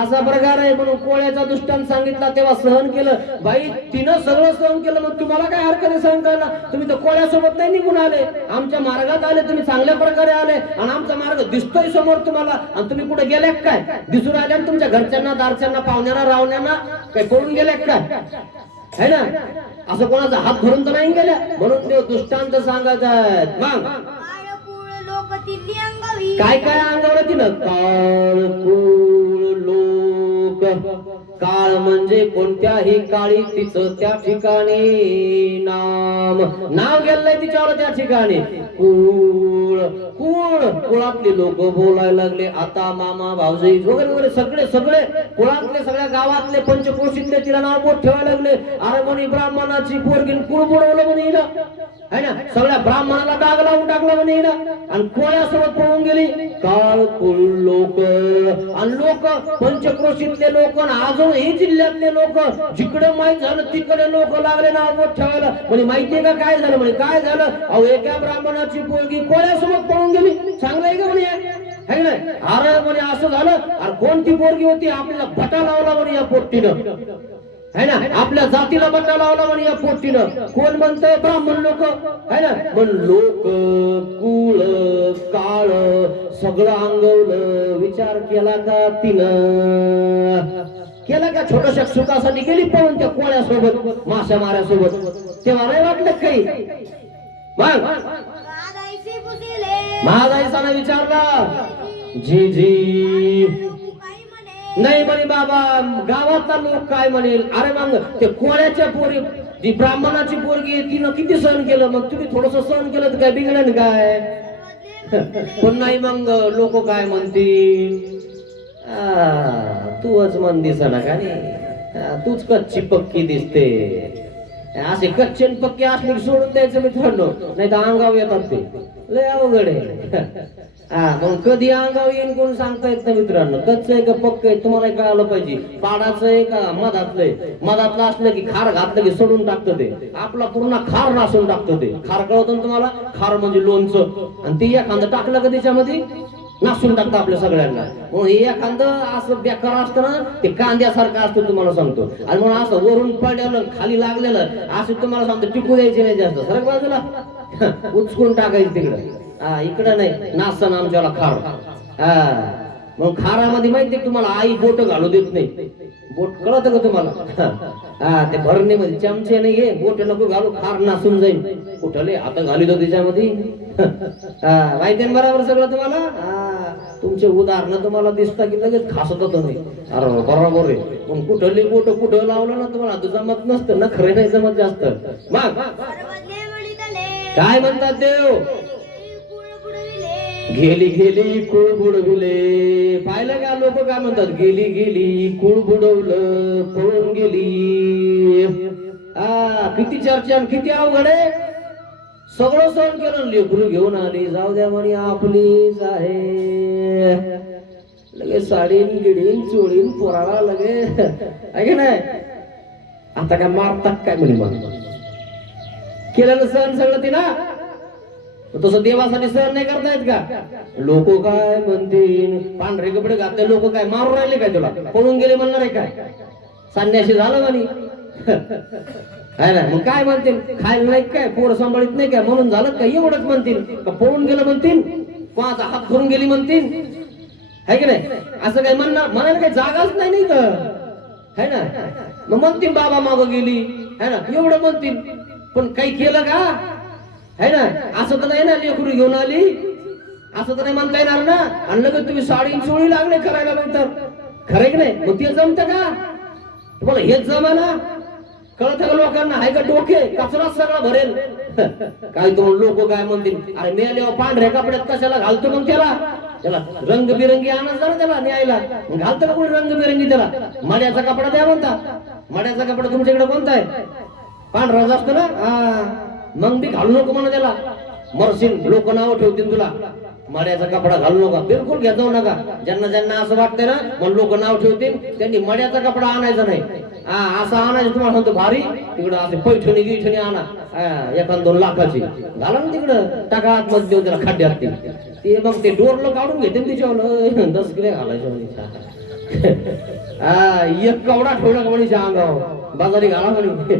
असा प्रकार आहे. म्हणून कोळ्याचा दृष्टांत सांगितला तेव्हा सहन केलं. बाई तिनं सगळं सहन केलं, मग तुम्हाला काय हरकत आहे सहन करायला? तुम्ही तर कोळ्यासोबत नाही निघून आले, आमच्या मार्गात आले. तुम्ही चांगल्या प्रकारे आले आणि आमचा मार्ग दिसतोय समोर तुम्हाला. आणि तुम्ही कुठे गेल्या काय? दिसून आल्या तुमच्या घरच्यांना, दारच्यांना, पाहुण्यांना, रावण्यांना काही पळून गेल्या काय? है ना? असं कोणाचा हात धरून तर नाही गेल्या. म्हणून ते दृष्टांत सांगत आहेत. मग काय काय अंगावर तिनं? काळ कुळ लोक. काळ म्हणजे कोणत्याही काळी तिचं त्या ठिकाणी नाव गेलंय तिच्यावर त्या ठिकाणी. कुळ कुळ कुळातले लोक बोलायला लागले. आता मामा, भाऊजाई वगैरे वगैरे सगळे सगळे कुळातले, सगळ्या गावातले, पंचक्रोशीतले तिला नाव बोट ठेवायला लागले. अरे म्हणे ब्राह्मणाची पोरगी कुळ बुडवलं म्हणे हिला, है ना? सगळ्या ब्राह्मणाला डाग लावून टाकलं म्हणे हिला. आणि कोळ्यासोबत पळून गेली. काळ कुळ लोक. आणि लोक पंचक्रोशीतले लोक, अजूनही जिल्ह्यातले लोक, जिकडे माहित झालं तिकडे लोक लागले नाव बोट ठेवायला. म्हणजे माहितीये का काय झालं? म्हणे काय झालं? अहो एका ब्राह्मणाची पोरगी कोळ्यासोबत पळून गेली. चांगलं आहे का म्हणे? है ना? अरे म्हणे असं झालं. अरे कोणती पोरगी होती? आपल्याला भटा लावला म्हणे या पोट्टीनं, है ना? आपल्या जातीला बटा लावला म्हणे या पोट्टीनं. कोण म्हणतंय? ब्राह्मण लोक, है ना? पण लोक, कुळ, काळ सगळं अंगवलं. विचार केला का तिनं? केला का? छोट्याशा सुखासाठी गेली पळून त्या कोळ्यासोबत, माशा माऱ्यासोबत. तेव्हा नाही वाटलं काही? मग महादाईसाने विचारला. जी जी नाही म्हणे बाबा, गावातला लोक काय म्हणेल? अरे मग ते कोळ्याच्या पोरी, जी ब्राह्मणाची पोरगी तिनं किती सहन केलं. मग तुम्ही थोडस सहन केलं तर काय बिघडलं काय? पण नाही, मग लोक काय म्हणतील? तूच मन दिसना का नाही? तूच कच्ची पक्की दिसते. असे कच्चे पक्के असले की सोडून द्यायचं मित्रांनो, नाही तर अंगावर येतात ते. लय अवघड आहे. हा मग कधी अंगावर येईन कोण सांगता येत नाही मित्रांनो. कच्च आहे का पक्क आहे तुम्हाला कळायला पाहिजे. पाडाचं आहे का मधातलंय. मधातलं असलं की खार घातलं की सोडून टाकतं ते. आपला पूर्ण खार नासून टाकतं ते. खार कळतं ना तुम्हाला. खार म्हणजे लोणचं. आणि ते एखादं टाकलं का त्याच्यामध्ये नासून टाकतं आपल्या सगळ्यांना. म्हणून एखादं असं बेकार असतं ना ते कांद्यासारखं असतं तुम्हाला सांगतो. आणि म्हणून असं वरून पडलेलं खाली लागलेलं असं तुम्हाला सांगतो टिकू द्यायचे नाही जास्त. सरक बाजूला उचकून टाकायचं तिकडं. हा इकडं नाही नासन आमच्याला खार. हा मग खारामध्ये माहिती तुम्हाला आई बोट घालू देत नाही. बोट कळत का तुम्हाला. हा ते भरणीमध्ये चमचे नाही घे बोट नको घालू खार नासून जाईल. कुठले आता घाली तो त्याच्यामध्ये. हा माहिती बरोबर सगळं तुम्हाला. हा तुमचे उदाहरण तुम्हाला दिसता की लगेच खासत होत नाही. अरे बरोबर आहे. मग कुठली बोट कुठं लावलं ना तुम्हाला आता जमत नसतं ना. खरे नाही जमत जास्त. मग काय म्हणतात देव. गेली गेली कुळ बुडविले. पाहिलं का लोक काय म्हणतात. गेली गेली कुळ बुडवलं पळून गेली. किती चर्चा किती अवघड आहे. सगळं सहन केलं लेकरू घेऊन आली. जाऊ द्या म्हणे आपलीच आहे. लगेच साडीन गिडीन चोळीन पोराला लगे आहे नाही. आता काय मारतात काय म्हणे. मग केलेलं सहन सगळं ते ना. तसं देवासाठी सहन नाही करता येत का. लोक काय म्हणतील. पांढरे कपडे घातले लोक काय मारून राहिले काय तुला. पळून गेले म्हणणार आहे काय. संन्याशी झालं म्हणे. आहे ना. मग काय म्हणतील. खायला नाही काय पोर सांभाळीत नाही काय म्हणून झालं का एवढंच म्हणतील. का पळून गेलं म्हणतील. कोणाचा हात करून गेली म्हणतील. है की नाही. असं काय म्हणणार म्हणायला काही जागाच नाही नाही तर है ना. मग म्हणतील बाबा मागं गेली है ना एवढं म्हणतील. पण काही केलं का है ना. असं तर नाही ना लेकरू घेऊन आली असं तर नाही म्हणता येणार ना. आणि लगेच तुम्ही साडी चोळी लागले करायला नंतर. खरं की नाही. मग ते जमतं का तुम्हाला. हेच जमा ना. कळत का लोकांना. आहे का डोके कचरा सगळा भरेल. काय तुम्हाला लोक काय म्हणतील. अरे मेल्यावर पांढऱ्या कपड्यात कशाला घालतो मग त्याला रंगबिरंगी आणत जा ना त्याला न्यायला. घालतं का कोणी रंगबिरंगी त्याला. मड्याचा कपडा द्या म्हणता. मड्याचा कपडा तुमच्याकडे कोणता आहे. पांढराच असतो ना. मग बी घालू नको म्हणा त्याला. मरशील लोक नाव ठेवतील तुला. मड्याचा कपडा घालू नका. बिलकुल घेत जाऊ नका. ज्यांना ज्यांना असं वाटतंय ना मग लोक नाव ठेवतील त्यांनी मड्याचा कपडा आणायचा नाही. असं आणायचं तुम्हाला सांगतो भारी. तिकडं असे पैठणी गिठणी आणा. 1-2 लाखाची घाला ना तिकडं. टाका आतमध्ये देऊन त्याला खड्ड्यात ते मग ते डोरलं काढून घेते तिच्यावर 10 किलो घालायचं. एक कवडा ठेवला का म्हणीच्या अंगावर बाजारी घाला म्हणे.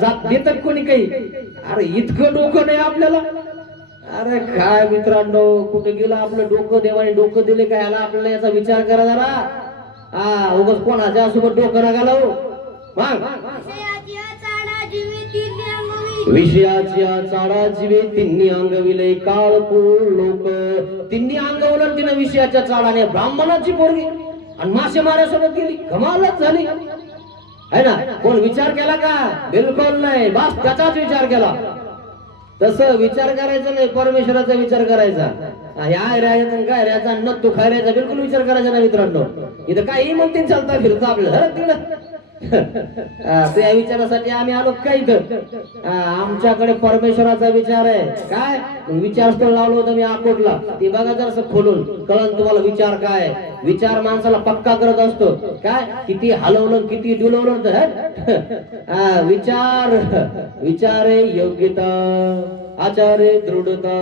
जात देतात कोणी काही. अरे इतकं डोकं नाही आपल्याला. अरे काय मित्रांनो कुठे गेलं आपलं डोकं. देवाने डोकं दिले काय याला आपल्याला याचा विचार करा जरा. उगाच कोणाच्या सोबत डोकं ना घालव. मग विषयाच्या चाडा जीवे तिन्ही अंगविले. काळ कुळ लोक तिन्ही अंगवलं तिनं विषयाच्या चाडाने. ब्राह्मणाची पोरगी आणि मासे माऱ्यासोबत गेली. कमालच झाली है ना. कोण विचार केला का. बिलकुल नाही. बस त्याचाच विचार केला. तसं विचार करायचा नाही. परमेश्वराचा विचार करायचा. या राहायचा काय राहायचा न तू खायचा बिलकुल विचार करायचा नाही मित्रांनो. इथं काही म्हणतील चालता फिरता आपलं तिकडं. त्या विचारासाठी आम्ही आलो काय इथं. आमच्याकडे परमेश्वराचा विचार आहे. काय विचारस्थळ लावलं होतं मी अकोटला. ते बघा जरासं खोलून कळण तुम्हाला विचार काय. विचार माणसाला पक्का करत असतो. काय किती हलवलं किती डुलवलं तर विचार आहे योग्यता. आचार आहे दृढता.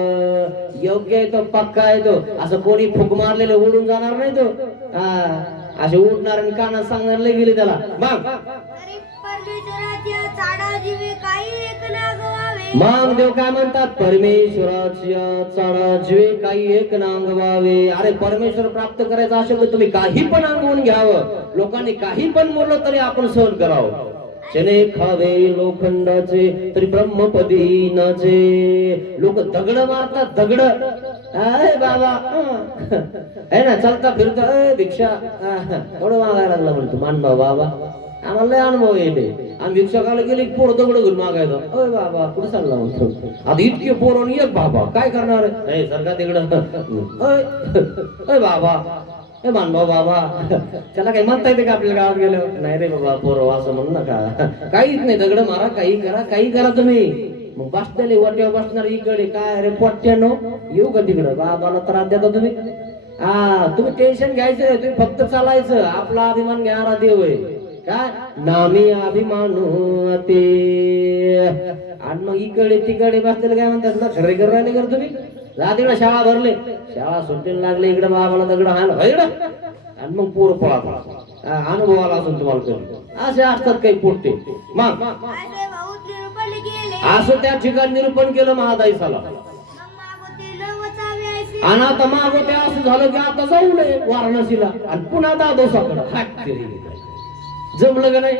योग्य आहे तो पक्का आहे तो. असं कोणी फुक मारलेलं उडून जाणार नाही तो. असे उठणार आणि कानात सांगणार लय गेले त्याला. मग देव काय म्हणतात. परमेश्वराच्या चाडा जीवे काही एक ना अंगवावे. अरे परमेश्वर प्राप्त करायचं असेल तर तुम्ही काही पण अंगवून घ्यावं. लोकांनी काही पण बोललं तरी आपण सहन करावं. चने खावे लोखंडाचे तरी ब्रह्मपदी नाचे. लोक दगड मारतात दगड. अरे बाबा है ना. चालता फिरता भिक्षा थोडं मागायला लागला म्हणतो. मानभाव बाबा आम्हाला लय अनुभव येते. आम्ही भिक्षकाला गेले पोर दगड घेऊन मागायचो. अय बाबा कुठे चालला म्हणतो. आता इतके पोर एक बाबा काय करणार. सरकार तिकडं अय बाबा हे मानभाव बाबा. त्याला काही म्हणता येते का आपल्या गावात गेल्यावर. नाही रे बाबा पोरं असं म्हणू नका. काहीच नाही. दगड मारा काही करा काही करा तुम्ही. मग बसलेले वाट्यावर बसणार इकडे काय रे पोट्यानो येऊ का तिकडं बाबाला त्रास देता तुम्ही. तुम्ही टेन्शन घ्यायचं नाही, तुम्ही फक्त चालायचं. आपला अभिमान घेणारा देव आहे. काय नामी अभिमानू ते. आणि मग इकडे तिकडे बसलेले काय म्हणतात ना खरे कर राहिले कर तुम्ही. जा तिकडे शाळा भरले, शाळा सुट्टीला लागले, इकडे बाबाला दगड हाणलं इकडं आणि मग पोर पळा अनुभवाला असून तुम्हाला कधी असे असतात काही पोट्टे. मग असं त्या ठिकाणी निरूपण केलं महादाईसाला. आणि आता मागोते असं झालं की आता जाऊ नये वाराणसीला आणि पुन्हा दादोसाकडे जमलं का नाही.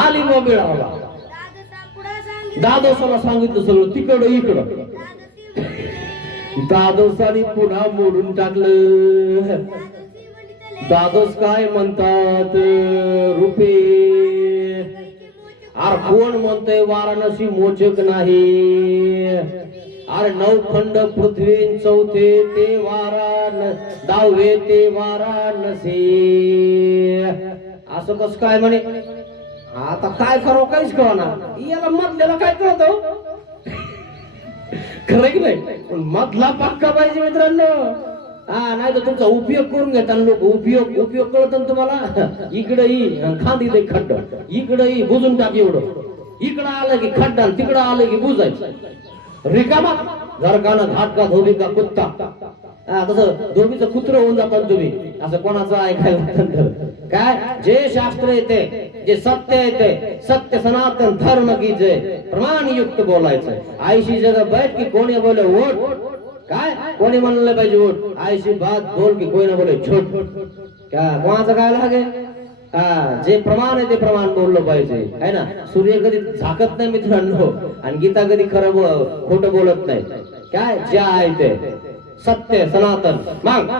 आली मग मिळाला दादोसाला सांगितलं सगळं तिकडं इकडं. दादोसाने पुन्हा मोडून टाकलं. दादोस काय म्हणतात रुपे. अरे कोण म्हणतंय वाराणसी मोचक नाही. अरे 9 खंड पृथ्वी चौथे ते दहावे ते वाराणसी. असं कस काय म्हणे. आता काय करावं काहीच कळना. याला मधल्याला काय कळतं खरं की नाही. मधला पक्का पाहिजे मित्रांनो. नाही तर तुमचा उपयोग करून घेतात लोक. उपयोग कळत ना तुम्हाला. इकडे खांदी दे खड्ड, इकडे बुजून टाक एवढं. इकडं आलं की खड्डा, तिकडं आलं की बुजायचं रिकामा. घरकानं घाट का धोबी का कुत्ता. तसं धोबीचं कुत्र होऊन जातात तुम्ही. असं कोणाचं ऐकायला काय. जे शास्त्र येते, जे सत्य येते, सत्य सनातन धर्म की जय प्रमाणयुक्त बोलायचं. आईशी जगह बैठ की कोणी बोले वोट. काय कोणी म्हणलं पाहिजे वोट. आईशी बात बोल की कोणी ना बोले छोट. काय कोणाचं काय लागे. जे प्रमाण आहे ते प्रमाण बोललं पाहिजे है ना. सूर्य कधी झाकत नाही मित्रांनो आणि गीता कधी खरं खोटं बोलत नाही. काय जे आहे ते सत्य सनातन. मग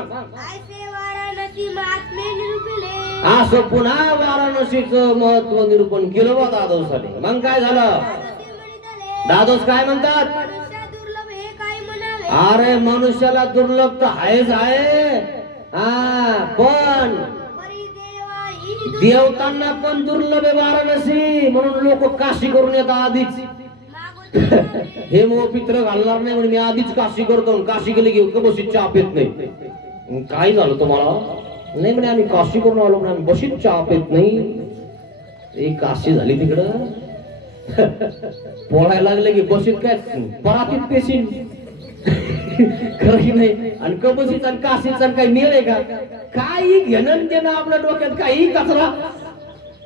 असं पुन्हा वाराणसीचं महत्व निरूपण केलं बा दादोसाने. मग काय झालं. दादोस काय म्हणतात. अरे मनुष्याला दुर्लभ तर आहेच आहे. पण देवतांना पण दुर्लभ आहे वाराणसी. म्हणून लोक काशी करून येतात आधीच. हे पित्र घालणार नाही म्हणून मी आधीच काशी करतो. काशी गेली की बशीत चहा पेत नाही. काय झालं तुम्हाला. नाही म्हणे आम्ही काशी करून आलो पण आम्ही बशीत चहा पेत नाही. एक काशी झाली तिकडं. पोळायला लागले की बशीत काय परातीत पेशीन. खरं की नाही. आणि कबशीचा आणि काशीचा काही मेळ आहे का. काही घेणं देणं आपल्या डोक्यात काही कचरा.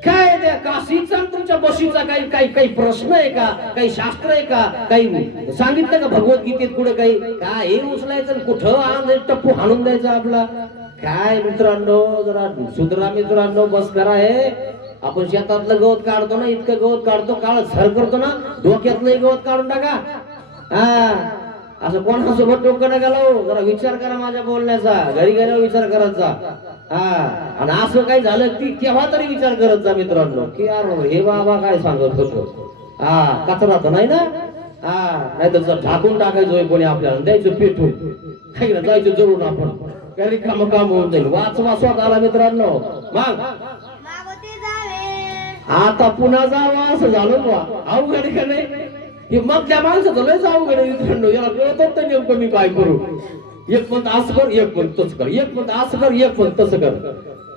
काय त्या काशीचा तुमच्या बशीचा काही प्रश्न आहे का. काही शास्त्र आहे का. काही सांगितलं का भगवद्गीतेत कुठं काही. काय उचलायचं कुठं टप्पू हाणून द्यायचा आपला. काय मित्रांनो जरा सुधरा मित्रांनो. बस करा हे. आपण शेतातलं गवत काढतो ना, इतकं गवत काढतो काळ झर करतो ना, डोक्यातलं गवत काढून टाका. असं कोणासोबत डोकं नका लावू. जरा विचार करा माझ्या बोलण्याचा. घरी गेल्यावर विचार करायचा. आणि असं काही झालं की केव्हा तरी विचार करत जा मित्रांनो की यार हे बाबा काय सांगत होतो. कचरा तर नाही ना. नाही तर ढाकून टाकायचो कोणी आपल्याला द्यायचं पेटून. जायचं जरूर आपण काही काम होऊन जाईल. वाचवा स्वतःला मित्रांनो. मग आता पुन्हा जावा असं झालं बा. अवघड का नाही. हे मग त्या माणसाचं लयच अवघड आहे मित्रांनो. याला कळत नाही नेमकं मी काय करू. एक म्हणत असं कर, एक म्हणत तसं कर, एक म्हणत असं कर, एक म्हणत तसं कर.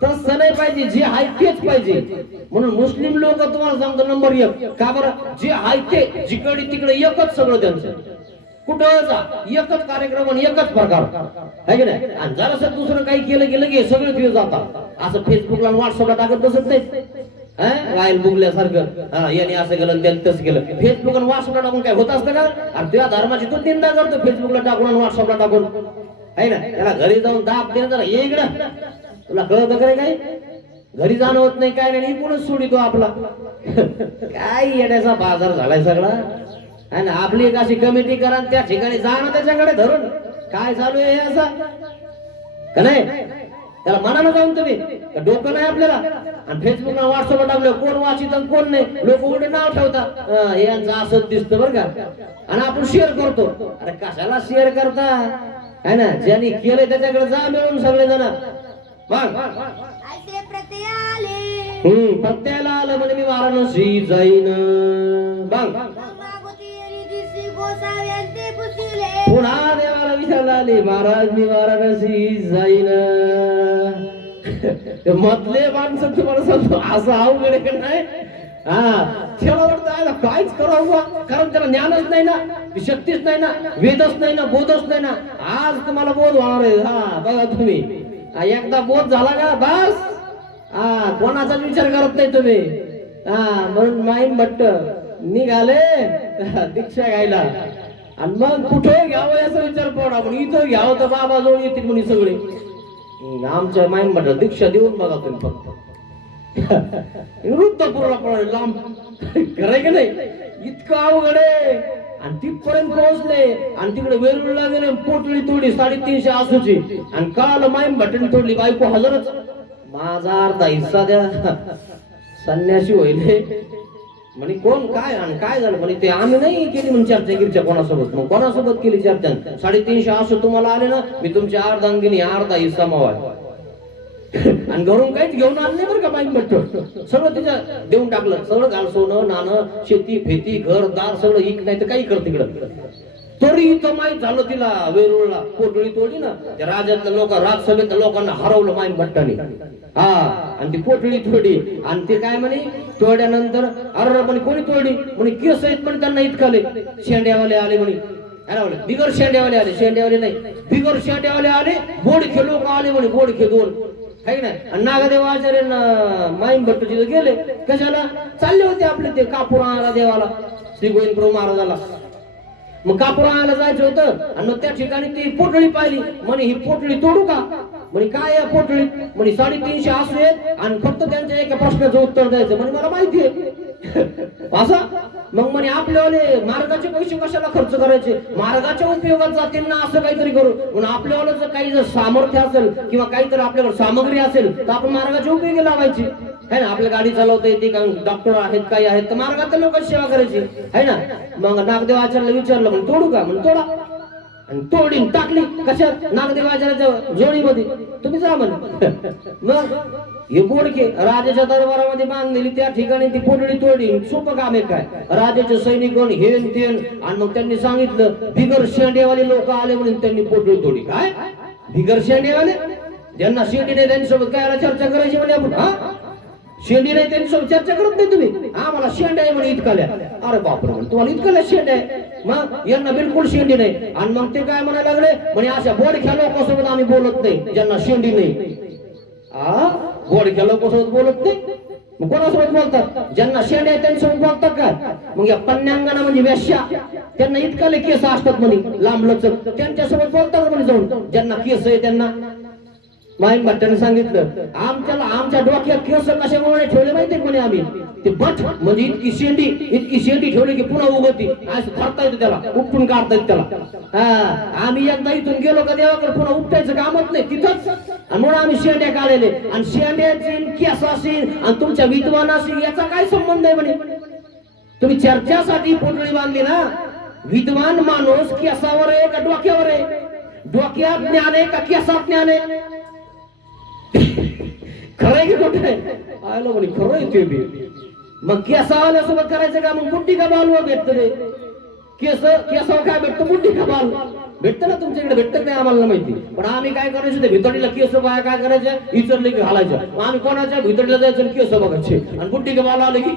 तसं नाही पाहिजे. जे आहे तेच पाहिजे. म्हणून मुस्लिम लोक तुम्हाला सांगतो नंबर 1 का बरं. जे आहे ते जिकडे तिकडे एकच सगळं त्यांचं. कुठं जा एकच कार्यक्रम आणि एकच प्रकार आहे की नाही. आणि जरासं दुसरं काही केलं गेलं की सगळे फिर जातात. असं फेसबुकला व्हॉट्सअपला टाकत बसत नाही. वाईल बुगल्यासारखं याने असं केलं त्याने तसं केलं. फेसबुक आणि व्हॉट्सअपला टाकून काय होत असतं का. आणि त्या धर्माची तो निंदा करतो फेसबुकला टाकून आणि व्हॉट्सअपला टाकून आहे ना. त्याला घरी जाऊन दाब दे जरा ये इकडं. तुला कळत करे काय. घरी जाणं होत नाही काय नाही. कोणच सोडितो आपला. काय येण्याचा बाजार झालाय सगळा. आणि आपली एक अशी कमिटी करा त्या ठिकाणी जाणं त्याच्याकडे धरून काय चालू आहे असं का नाही. त्याला मनानं जाऊन तुम्ही डोकं नाही आपल्याला. आणि फेसबुकला व्हॉट्सअपला टाकलं कोण वाचित आणि कोण नाही. लोक उलट नाव ठेवतात हे यांचं असंच दिसतं बरं का. आणि आपण शेअर करतो. अरे कशाला शेअर करता है ना. ज्यांनी केलंय त्याच्याकडे जा मिळून सगळे जण. मग प्रत्ययाला आलं म्हणे मी वाराणसी जाईन. सांग. पुन्हा देवाला विचारला आले, महाराज मी वाराणसी जाईन. मधले माणसं तुम्हाला सांगतो असं अवघड आहे का नाही. त्याला वाटतं काहीच करावं, कारण त्याला ज्ञानच नाही ना, शक्तीच नाही ना, वेदच नाही ना, बोधच नाही ना. आज तुम्हाला बोध होणार आहे. बघा तुम्ही एकदा बोध झाला का बस कोणाचाच विचार करत नाही तुम्ही. म्हणून माईम भट्ट निघाले दीक्षा घ्यायला. आणि मग कुठे घ्यावं याचा विचार पडा, पण इथं घ्यावं तर बाबा जवळ येतील म्हणे सगळे. आमच्या माईम भट्ट दीक्षा देऊन बघा तुम्ही फक्त. वृद्धपूरला पडाले लांब कराय का नाही, इतकं अवघड आहे. आणि तिथपर्यंत पोहोचले आणि तिकडे वेरूळला गेले, पोटली तोडली 350 आसूची. आणि काल माईम भट्टनी तोडली, बायको हजरच. माझा अर्धा हिस्सा द्या, संन्यासी होईल म्हणे. कोण काय आणि काय झालं म्हणे, ते आम्ही नाही केली म्हणे चर्चा गिरच्या कोणासोबत. मग कोणासोबत केली चर्चा? 350 आसू तुम्हाला आले ना, मी तुमच्या अर्धांगिनी अर्धा हिस्सा मावाय. आणि घरून काहीच घेऊन आलं नाही बरं का माईम भट्ट. सगळं तिच्या देऊन टाकलं, सगळं घाल, सोनं नाणं, शेती फेती घर दार सगळं इक, नाही तर काही कर तिकडं. तरी इथं माहीत झालं तिला वेरूळला पोटळी तोडली ना, त्या राज्यातल्या लोक राजसभेतल्या लोकांना हरवलं माईम भट्टाने. आणि ती पोटळी तोडली. आणि ते काय म्हणे तोड्यानंतर अरे म्हणे कोणी तोडली म्हणे, केस आहेत पण त्यांना इतकाले. शेंड्यावाले आले म्हणे, बिगर शेंड्यावाले आले, शेंड्यावाले नाही बिगर शेंड्यावाले आले. बोडखे लोक आले म्हणे, बोडखे दोन काही नाही. आणि नागदेव आचार्य माईम भट्ट तिथे गेले, कशाला चालले होते आपले ते कापूर आणायला देवाला, श्री गोविंद प्रभू महाराजाला. मग कापूर आणायला जायचं होतं. आणि मग त्या ठिकाणी ती पोटळी पाहिली. म्हणे ही पोटळी तोडू का? म्हणे काय या पोटळीत? म्हणे 350 आसू आहेत आणि फक्त त्यांच्या एका प्रश्नाचं उत्तर द्यायचं. म्हणे मला माहिती आहे असं. मग म्हणे आपल्यावाले मार्गाचे पैसे कशाला खर्च करायचे, मार्गाच्या उपयोगात जातील ना, असं काहीतरी करू. म्हणून आपल्यावालं जर काही जर सामर्थ्य असेल किंवा काहीतरी आपल्याकडे सामग्री असेल तर आपण मार्गाच्या उपयोगी लावायची है ना. आपल्या गाडी चालवता येते का, डॉक्टर आहेत काही आहेत तर मार्गात लोकांची सेवा करायची है ना. मग नागदेव आचार्याला विचारलं, म्हणजे तोडू का? म्हणजे तोडा. आणि तोडीन टाकली कशात? नागदेव आचार्याच्या जोडीमध्ये. तुम्ही जा म्हणे. मग हे बोडके राजाच्या दरबारामध्ये बांधलेली, त्या ठिकाणी ती पोटळी तोडली. सोपं काम आहे काय? राजाचे सैनिकगण हेन तेन. आणि मग त्यांनी सांगितलं बिगर शेंडेवाले लोक आले म्हणून त्यांनी पोटळी तोडली. काय बिगर शेंडेवाले? ज्यांना शेंडी नाही त्यांच्यासोबत काय चर्चा करायची म्हणे आपण? शेंडी नाही त्यांच्यासोबत चर्चा करत नाही तुम्ही. आम्हाला शेंड आहे म्हणे इतकाल्या. अरे बापरे, म्हणे तुम्हाला इतकाल्या शेंड आहे, मग यांना बिलकुल शेंडी नाही. आणि मग ते काय म्हणायला लागले म्हणे अशा बोडख्या लोकांसोबत आम्ही बोलत नाही ज्यांना शेंडी नाही. बोडख्या लोकांसोबत बोलत नाही, मग कोणासोबत बोलतात? ज्यांना शेंड आहे त्यांच्यासोबत बोलतात काय? मग या पन्यांगाना म्हणजे वेश्या, त्यांना इतकाले केस असतात म्हणे लांब लचक, त्यांच्यासोबत बोलतात म्हणे जाऊन ज्यांना केस आहे त्यांना. माईम भट्टाने सांगितलं आमच्या डोक्यात केस कशामुळे ठेवले माहितीये कोणी आम्ही? ते बट म्हणजे इतकी शेंडी ठेवली की पुन्हा उगवती, असं धरता येतं त्याला, उपटून काढता येतं त्याला. आम्ही एकदा इथून गेलो का देवाकडे पुन्हा उपटायचं कामच नाही तिथंच. आणि म्हणून आम्ही शेंड्या काढले. आणि शेंड्याची केस असेल आणि तुमच्या विद्वान असेल याचा काय संबंध आहे म्हणे? तुम्ही चर्चासाठी पोटळी बांधली ना. विद्वान माणूस केसावर आहे का डोक्यावर आहे? डोक्यात ज्ञान आहे का केसात ज्ञान आहे? खरंय की खोटं आहे? आयला म्हणे खरंय ते बी. मग केसावाल्यासोबत करायचं का? मग बुड्डी का बाल भेटत ते केसावर काय भेटतं? बुड्डी का बाल भेटतं ना. तुमच्याकडे भेटतं नाही आम्हाला माहिती. पण आम्ही काय करायचं, ते भितडीला केस बाया काय करायचं, विचारले की घालायचं. आम्ही कोणाच्या भितडीला जायचं केस बघायचे आणि बुड्डी का बाल आले की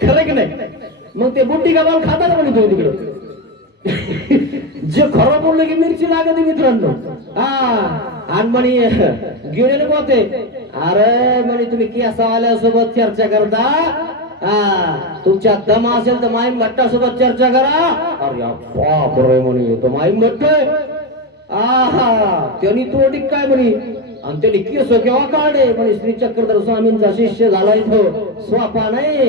खरं की नाही? मग ते बुड्डी का बाल खातात म्हणे तुम्ही तिकडं. जे खरं बोललं की मिरची लागते मित्रांनो. आणि म्हणे गेलेले होते, अरे म्हणे तुम्ही केसावाल्यासोबत चर्चा करता, तुमच्या दम असेल तर माईम भट्टासोबत चर्चा करा. अरे बापरे म्हणे तो माईम भट्ट त्यांनी तोडी काय म्हणे. आणि त्यांनी केस केव्हा काढे म्हणे, श्री चक्रधर स्वामींचा शिष्य झाला इथं, स्वापा नाही.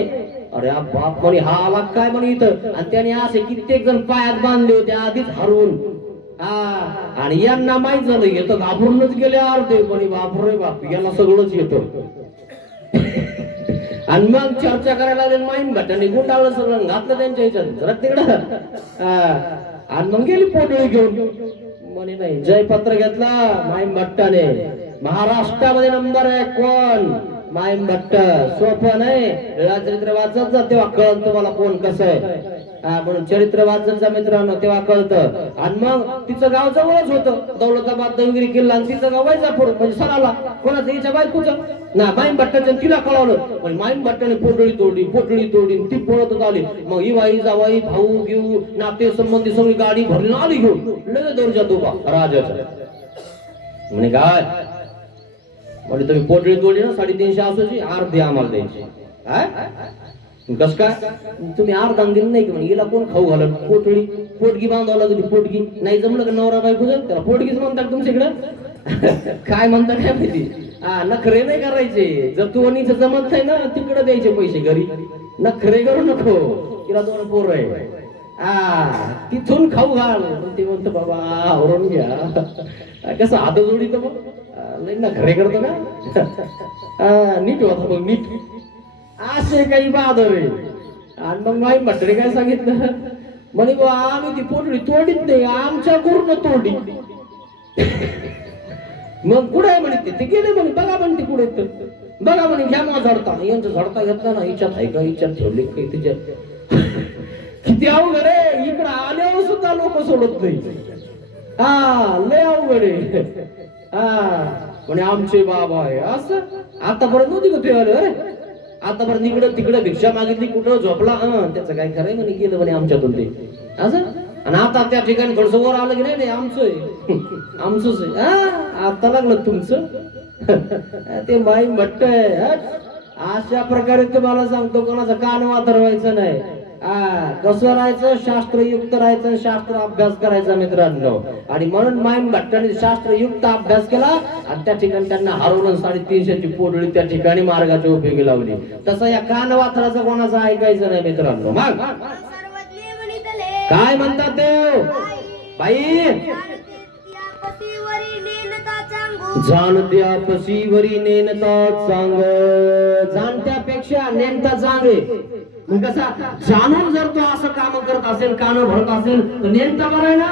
अरे बाप म्हणे हा आला काय म्हणे इथं. आणि त्याने असे कित्येक जण पायात बांधले होते आधीच हरवून. आणि यांना माहित झालं येतं, घाबरूनच गेले अर्धे. म्हणे बापरे बाप याला सगळंच येतं. आणि मग चर्चा करायला लागले. माईम भट्टाने गुंडाळलं सगळं, घातलं त्यांच्या ह्याच्यात तिकडं. आणि मग गेली पोटळी घेऊन. म्हणे नाही जयपत्र घेतला माईम भट्टाने. महाराष्ट्रामध्ये नंबर 1 कोण? माईम भट्ट सोपं नाही. चरित्र वाचत जा तेव्हा कळत तुम्हाला कोण कसं आहे. म्हणून चरित्र वाचत जा मित्रांनो तेव्हा कळतं. आणि मग तिचं गाव जवळच होतं, दौलताबाद देवगिरी किल्ला, आणि तिचं गाव वैजापूर म्हणजे सराला कोणाचं हिच्या बायकोचं ना. माईम भट्टाच्या तिला कळवलं, पण माईम भट्टाने पोटळी तोडली ती पळतच आली. मग ही वाई जावाई भाऊ घेऊ नाते संबंधी सगळी गाडी भरली आली घेऊन लगेच दौरच्या उभा राजाचा. म्हणे काय म्हणजे तुम्ही पोटळी तोडली ना 350 असूची अर्धी आम्हाला द्यायची. कस काय तुम्ही अर्धा दिलं नाही की म्हणजे हिला कोण खाऊ घालत. पोटगी बांधावं लागली. पोटगी नाही जमलं का नवरा बायको त्याला पोटगीच म्हणतात तुमच्याकडं. काय म्हणता काय माहिती. नखरे नाही करायचे. जर तू आणि जमत नाही ना तिकडे द्यायचे पैसे घरी. नखरे करू नको. तिला 2 पोरं आहे. तिथून खाऊ घाल. ते म्हणतो बाबा आवरून घ्या. कसं हात जोडीत मग नाही नखरे करतो का. नीट होता मग नीट असे काही बहादर आहे. आणि मग माई म्हटले काय सांगितलं म्हणे बा आम्ही ती पोटली तोडीत नाही आमच्या गुरुनं तोडी. मग कुठे म्हणे ते गेले म्हणे बघा म्हणते पुढे बघा म्हणे घ्या मग झडता. यांचं झडता घेतला ना हिच्यात आहे का हिच्यात ठेवले काही तिच्यात. किती अवघड आहे. इकडं आल्यावर सुद्धा लोक सोडत नाही. लय अवघड आहे. म्हणे आमचे बाबा आहे असं. आतापर्यंत नव्हती का ते आले. आतापर्यंत इकडं तिकडं भिक्षा मागितली कुठं झोपला. त्याचं काय खरंय म्हणे गेलं म्हणे आमच्यातून ते असं. आणि आता त्या ठिकाणी थोडस वर आलं की नाही आमचं आहे आमचंच आहे. आता लागलं तुमचं. ते माई भट्ट आहे. अशा प्रकारे तुम्हाला सांगतो कोणाचा कान वातरवायचं नाही. कसं राहायचं शास्त्रयुक्त राहायचं शास्त्र अभ्यास करायचा मित्रांनो. आणि म्हणून माईम भट्टाने शास्त्रयुक्त अभ्यास केला आणि त्या ठिकाणी त्यांना हरवून 350ची पोटळी त्या ठिकाणी मार्गाच्या उपयोगी लावली. तसं या कान वात्राचं कोणाचं ऐकायचं नाही मित्रांनो. मग काय म्हणतात देव बाई जाणत्या पशीवरी नेनता चांग. जाणत्यापेक्षा नेमता चांग आहे. कसा जाणून जर तो असं काम करत असेल कान भरत असेल तर नेमता बरं आहे ना.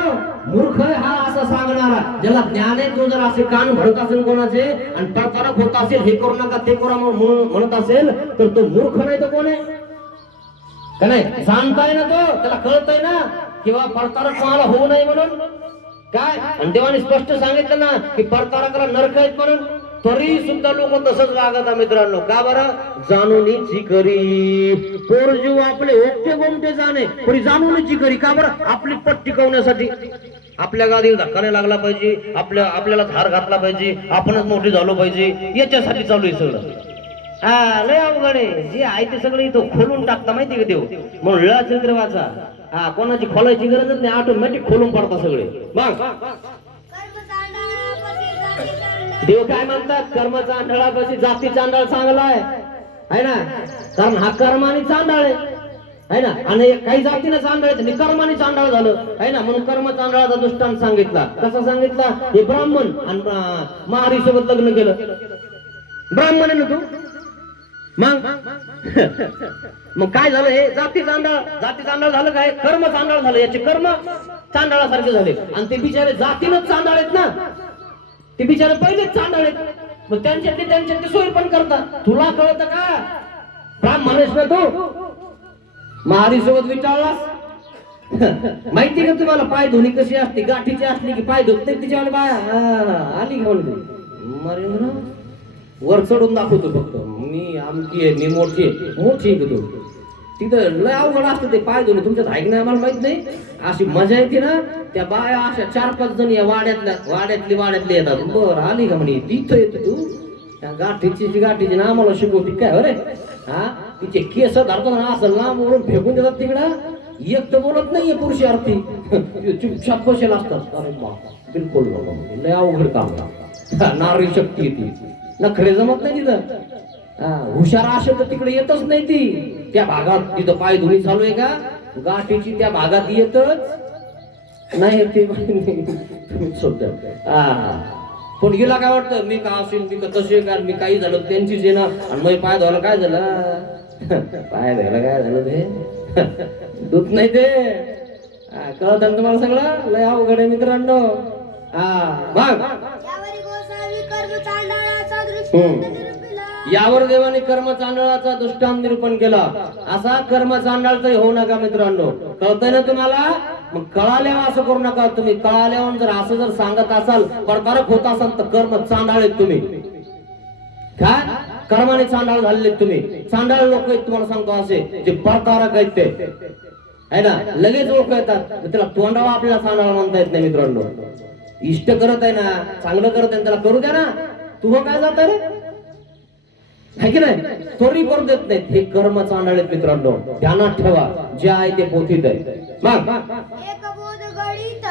मूर्ख हा असं सांगणारा ज्याला ज्ञान आहे तो जर असे कान भरत असेल कोणाचे आणि प्रतारक होत असेल हे करू नका ते करा म्हणत असेल तर तो मूर्ख नाही तर कोण आहे का नाही. जाणताय ना तो त्याला कळतय ना किंवा प्रतारक कोणाला होऊ नये म्हणून काय. आणि देवाने स्पष्ट सांगितलं ना की प्रतारकाला नरक आहेत म्हणून. तरी सुद्धा लोक तसंच वागतात मित्रांनो. का बरं जाणूनची करी पोरजीव आपले ओके गोमटे जाणे तरी जाणूनची करी. का बरं आपली पट टिकवण्यासाठी. आपल्या गादीला धक्का नाही लागला पाहिजे. आपल्याला धार घातला पाहिजे. आपणच मोठे झालो पाहिजे याच्यासाठी चालू आहे सगळं. लय अवघड आहे. जे आहे ते सगळं इथं खोलून टाकता माहिती का देव. म्हणून चंद्र वाचा कोणाची खोलायची गरजच नाही. ऑटोमॅटिक खोलून पडता सगळे. मग देव काय म्हणतात कर्म चांडळापाशी जाती चांडाळ चांगला आहे ना. कारण हा कर्माने चांडाळ आहे ना. आणि काही जातीने चांडाळ कर्माने चांडाळ झालं आहे ना. म्हणून कर्म चांडाळाचा दृष्टांत सांगितला. कसा सांगितला. हे ब्राह्मण आणि महारी सोबत लग्न केलं. ब्राह्मण आहे ना तू. मग काय झालं हे जाती चांडाळ झालं काय. कर्म चांडाळ झालं. याचे कर्म चांडाळासारखे झाले. आणि ते बिचारे जातीनच चांडाळ आहेत ना. ते बिचारे पहिलेच चांडाळ आहेत. मग त्यांच्यातली सोय पण करतात. तुला कळत का ब्राह्मणेश ना तू महारी सोबत विचारलास माहिती का तुम्हाला पाय धुणी कशी असते. गाठीची असली की पाय धुत नाही तिच्यावर बाया आली घेऊन वर चढून दाखवतो फक्त मी आमची आहे मी मोठी आहे तू. तिथं लय अवघड असतं ते पाय धुणे. तुमच्यात ऐक नाही आम्हाला माहित नाही. अशी मजा येते ना. त्या बाया अशा 4-5 जण या वाड्यातली येतात. बरं आली का म्हणे तिथं येतो तू त्या गाठीची ना आम्हाला शिकवती काय अरे. तिचे केस धरतात ना असं लांब वरून फेकून देतात तिकडं. एक तर बोलत नाहीये पुरुषार्थी चुपचाप बसेल असतात. अरे बा बिलकुल लय अवघड काम. नारी शक्ती ती नखरे जमत नाही तिथं. हुशार असेल तर तिकडे येतच नाही ती. त्या भागात तिथं पाय धुणी चालू आहे का गाठीची त्या भागात येतच नाही ते. पण गेला काय वाटतं मी का असेल मी का तसे का मी काही झालं त्यांचीच आहे ना. आणि मग पाय धुवायला काय झालं पाय धुवायला काय झालं ते दूध नाही ते कळत तुम्हाला सगळं. लय अवघड आहे मित्रांनो. बघ यावर देवाने कर्म चांडाळाचा दृष्टांत निरूपण केला. असा कर्म चांडाळ तरी होऊ नका मित्रांनो. कळतंय ना तुम्हाला? मग कळाल्यावर असं करू नका. तुम्ही कळाल्यावर जर असं जर सांगत असाल, परकारक होत असाल तर कर्म चांडाळेत तुम्ही. काय कर्माने चांडाळ झालेले तुम्ही. चांडाळ लोक आहेत तुम्हाला सांगतो असे जे परकारक आहेत ते आहे ना. लगेच लोक येतात त्याला तोंडावा आपल्याला चांडाळ म्हणता येत नाही मित्रांनो. इष्ट करत आहे ना, चांगलं करत आहे त्याला करू द्या ना. तू काय जात रे है की नाही? तोरी करू देत नाहीत. हे कर्म चांडाळेत मित्रांनो. ध्यानात ठेवा. जे आहे ते पोथीत आहे. मग एक बोध गळीत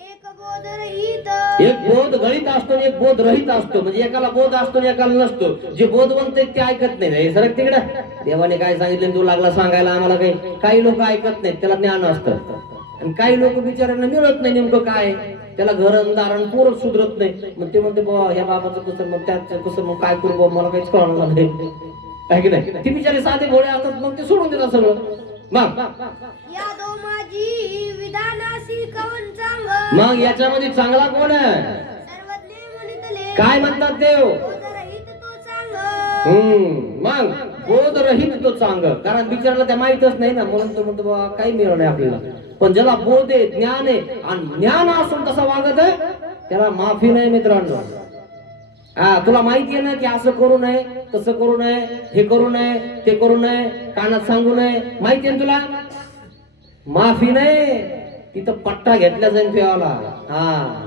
एक बोध रहित. एक बोध गळीत असतो आणि एक बोध रहित असतो. म्हणजे एकाला बोध असतो आणि एकाला नसतो. जे बोधवंत आहेत ते ऐकत नाही. हे सरक तिकडे. देवाने काय सांगितलं तू लागला सांगायला आम्हाला. काही लोक ऐकत नाहीत. त्याला ज्ञान असतं. आणि काही लोक बिचाऱ्यांना मिळत नाही नेमकं काय. त्याला घरण दारण पोरच सुधरत नाही. मग ते म्हणते बाबा ह्या बाबाचं कसं, मग त्याचं कसं, मग काय करू बाबा मला काहीच कळणार नाही. आहे की नाही? ती बिचारे साधे भोळे असतात. मग ते सोडून देतात सगळं. मग यादो माझी विधानासी कवन चांग. मग याच्यामध्ये चांगला कोण आहे? सर्वज्ञ म्हणितले काय म्हणतात देव? बोध रहित तो चांग. मग बोध रहित तो चांग. कारण बिचाराला त्या माहितच नाही ना, म्हणून तो म्हणतो बाबा काही मिळणार नाही आपल्याला. पण ज्याला बोध आहे, ज्ञान आहे आणि ज्ञान असून तसा वागत आहे त्याला माफी नाही मित्रांनो. तुला माहिती आहे ना की असं करू नये, तसं करू नये, हे करू नये, ते करू नये, कानात सांगू नये. माहिती आहे तुला? माफी नाही. तिथं पट्टा घेतला जाईल तुला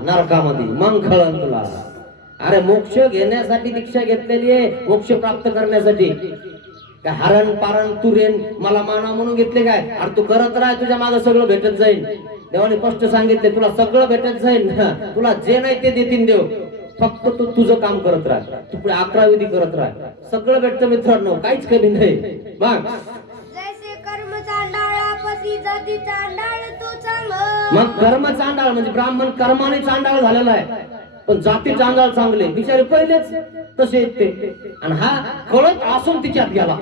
नरकामध्ये. मग कळन तुला. अरे मोक्ष घेण्यासाठी दीक्षा घेतलेली आहे. मोक्ष प्राप्त करण्यासाठी. काय हरण पारण तुरेन मला माना म्हणून घेतले काय? अरे तू करत राह, तुझ्या मागे सगळं भेटत जाईल. देवाने स्पष्ट सांगितले तुला सगळं भेटत जाईल. तुला जे नाही ते देतील देव. फक्त तू तुझं काम करत राह. तू पुढे 11 विधी करत राह. सगळं भेटतं मित्रांनो. काहीच कमी नाही. बघ जैसे कर्म चांडाळापसी जाती चांडाळ तो चांग. मग कर्म चांडाळ म्हणजे ब्राह्मण कर्माने चांडाळ झालेला आहे. पण जाती चांडाळ चांगले. बिचारे पहिलेच तसे आहेत ते. आणि हा कळत असून तिच्यात गेला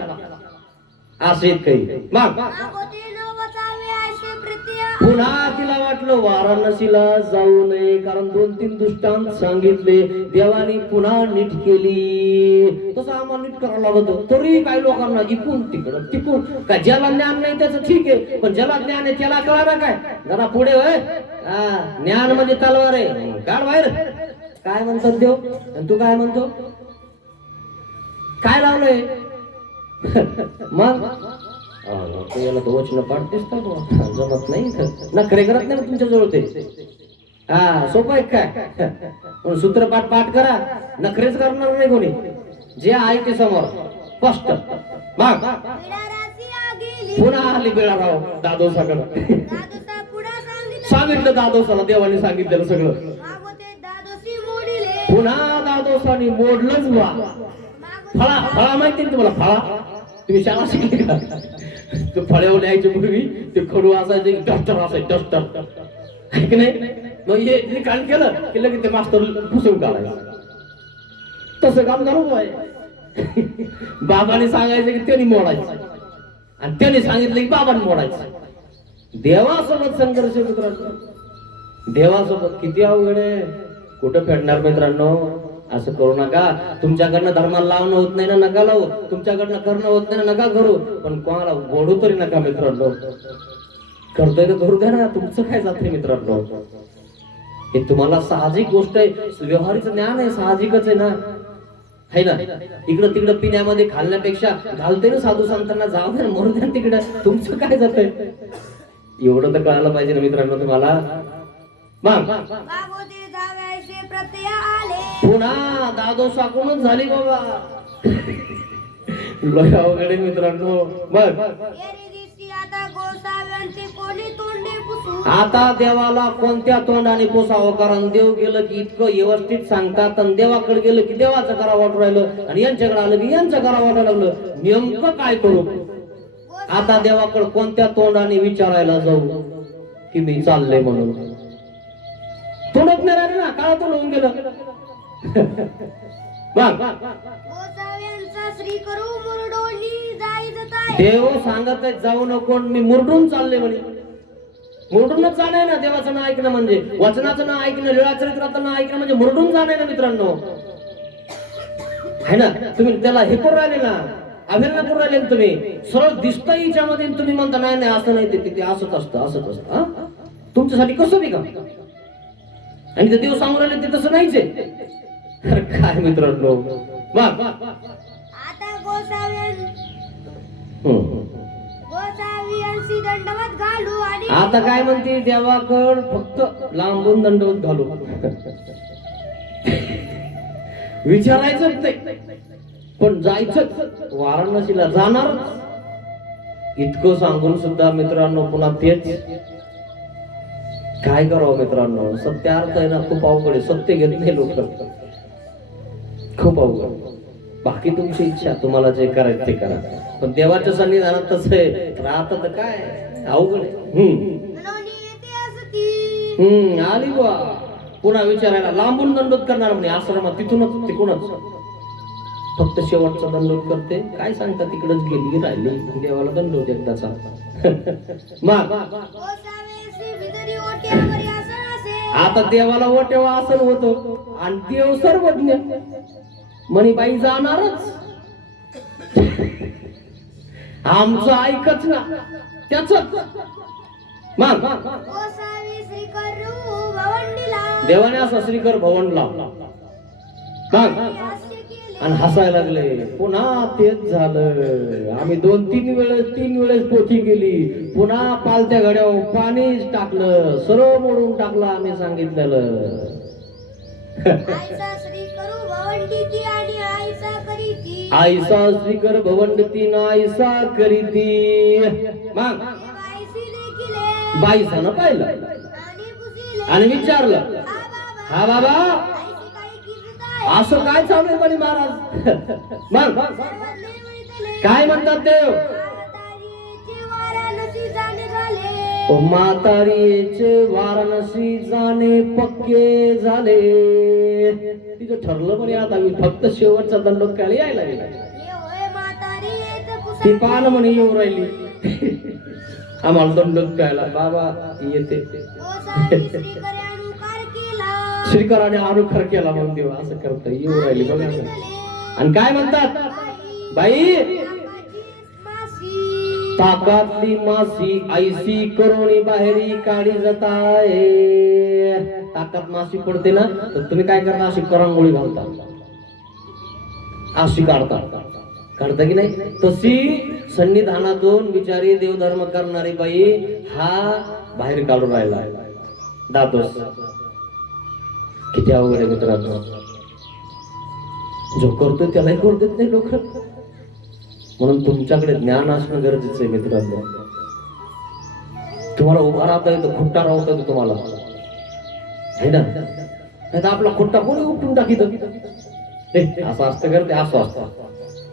असे काही. मग मागोते न वचावे असे प्रत्या. पुन्हा तिला वाटलं वाराणसीला जाऊ नये. कारण 2-3 दृष्टांत सांगितले. देवाने पुन्हा नीट केली. तसं आम्हाला नीट करावं लागत. तरी काही लोकांना इकून तिकडं तिकून. काय ज्याला ज्ञान नाही त्याचं ठीक आहे, पण ज्याला ज्ञान आहे त्याला कळा काय. जरा पुढे होय. ज्ञान म्हणजे तलवार आहे. काढ बाहेर. काय म्हणतात देव आणि तू काय म्हणतो? काय लावलंय? मग याला तो वचन पाठ दिसतात जमत नाही. नखरे करत नाही तुमच्या जवळ ते. सोपं आहे काय? सूत्रपाठ पाठ करा. नखरेच करणार नाही कोणी. जे आहे ते समोर स्पष्ट. मग बिडारासी आगेली. पुन्हा आली बेळाराव दादोसाकडे. दादोसा पुढा सांगितले. सांगितलं दादोसाला. देवाने सांगितलेलं सगळं. मागोते दादोसी मोडिले. पुन्हा दादोसाने मोडलंच बा. मागोते फळा माहिती ना तुम्हाला? फळा तुम्ही शाळा शिकली का? तो फळ्यावर यायच्या पूर्वी ते खडू असायचे, डस्टर असायचे, डस्टर आहे की नाही? मग हे काम केलं की लगेच ते मास्तर पुसून काढायला. तसं काम करू बाय. बाबाने सांगायचं की त्यांनी मोडायचं आणि त्याने सांगितलं की बाबाने मोडायचं. देवासोबत संघर्ष मित्रांनो. देवासोबत किती अवघड आहे. कुठं फेडणार मित्रांनो? असं करू नका. तुमच्याकडनं धर्माला लावणं होत नाही ना, नका लावू. तुमच्याकडनं करणं होत नाही ना, नका करू. पण कोणाला ओढू तरी नका मित्रांनो. करतोय तर करू द्या ना. तुमचं काय जाते मित्रांनो? हे तुम्हाला साहजिक गोष्ट आहे. व्यवहारिक ज्ञान आहे. साहजिकच आहे ना, है ना? इकडं तिकडं पिण्यामध्ये घालण्यापेक्षा घालते ना साधू संतांना. जाऊ दे मरू द्या तिकडं. तुमचं काय जातंय? एवढं तर कळायला पाहिजे ना मित्रांनो तुम्हाला. मग मागोते जावे असे प्रत्या आले. पुन्हा दादोसाकडूनच झाली बाबा. लय अवघड मित्रांनो. मग येरी दिवशी आता गोसाव्यांचे कोणी तोंडे पुसू. आता देवाला कोणत्या तोंडाने पोसावं? कारण देव गेलं की इतकं व्यवस्थित सांगतात आणि देवाकडे गेलं की देवाचं करा वाटू राहिलं आणि यांच्याकडे आलं की यांचं करा वाटायला लागलं. नेमकं काय करू? आता देवाकडे कोणत्या तोंडाने विचारायला जाऊ की मी चाललंय म्हणून? तोंडच नाही राहिले ना. काळा तोंड होऊन गेलं. गोसाव्यांचा श्री करू मुरडोनी जाईत आहे. देव सांगत आहे जाऊ नको. मी मुरडून चालले म्हणे. मुरडूनच जाणं ना देवाचं नाव ऐकणं म्हणजे. वचनाचं नाव ऐकणं, लीळाचरित्राचं नाव ऐकणं म्हणजे मुरडून जाणं ना मित्रांनो. आहे ना, तुम्ही त्याला हे करून राहिले ना, अवहेलना करून राहिले ना तुम्ही. सरळ दिसतं हिच्यामध्ये तुम्ही म्हणता नाही नाही असं नाही, ते असंच असतं असंच असतं. हा, तुमच्यासाठी कसं बी का, आणि ते देव सांगून राहिले ते तसं नाहीच आहे. अरे काय मित्रांनो, मग आता गोसाव्यांशी हम्म. दंडवत घालू आणि आता काय म्हणते, देवाकड फक्त लांबून दंडवत घालू. विचारायचंच नाही, पण जायचं वाराणसीला जाणार. इतकं सांगून सुद्धा मित्रांनो पुन्हा तेच. काय करावं मित्रांनो, सत्यार्थ आहे ना खूप अवघड आहे. सत्य घेत नाही लोक, खूप अवघड. बाकी तुमची इच्छा, तुम्हाला जे करायचं ते करा, पण देवाच्या सन्निधानात तसं आहे. राहतं तर काय अवघड आहे. म्हणून येते असती. आली बा पुन्हा विचारायला, लांबून दंडोत करणार म्हणे आश्रमात, तिथूनच तिकडूनच फक्त शेवटचा दंडोत करते. काय सांगता, तिकडच गेली राहिली, देवाला दंडोत एकदाचा. मग गोसाव्याशी भितरी ओट्यावरी आसन असे. आता देवाला ओटेवा आसन होतं आणि देव सर्वज्ञ म्हणे बाई जाणारच. आमचं ऐकच ना त्याच. मग गोसावी श्रीकरू भवंडीला देवाने असं श्रीकर भवनला मग हास्य केले. आणि हसायला लागले. पुन्हा तेच झालं. आम्ही 2-3 वेळेस पोथी गेली, पुन्हा पालत्या घड्यावर पाणीच टाकलं, सर्व मोडून टाकलं आम्ही सांगितलेलं. आईचा श्रीकरू भवंडीती आणि आईचा करीती. आईसा श्रीकर भवंडती नाईसा करीती. मग बाईसी देखिले बाईसानं पाहिलं आणि पुसिले. आणि विचारलं, हा बाबा हा बाबा आईची काही किंमत आहे. असं काय चालू आहे म्हणे महाराज. मग सर्वज्ञ म्हणतले. काय म्हणतात देव, म्हातारीचे वाराणसी जाणे झाले. म्हातारीचे वाराणसी जाणे पक्के झाले. तिचं ठरलं म्हणे आता मी फक्त शेवटचा दंडोत काय यायला गेला. ये होय म्हातारी येत ती पुसा. पान म्हणे येऊ राहिली. आम्हाला दंडोत प्यायला. बाबा येते. गोसावी श्रीकरे अनुकार केला. श्रीकराने अनुखर केला म्हणून देवा असं करता येऊ राहिली बघा ना. आणि काय म्हणतात, बाई मासी ताकातली मासी ऐसी करोनी बाहेरी काढी जाताय. ताकात मासी पडते ना, तर तुम्ही काय करता, अशी करंगोळी घालता, अशी काढता की नाही. तशी सन्निधानातून बिचारी देवधर्म करणारी बाई हा बाहेर काढून राहिला दातोस. किती अवघड आहे मित्रांनो. जो करतो त्यालाही करू देत नाही लोक. म्हणून तुमच्याकडे ज्ञान असणं गरजेचं आहे मित्रांनो. तुम्हाला उभा राहता येतं, खुट्टा राहता येतो तुम्हाला, है ना. नाही तर आपला खुट्टा कोणी उपटून टाकीत. असं असतं करते, असं असतं,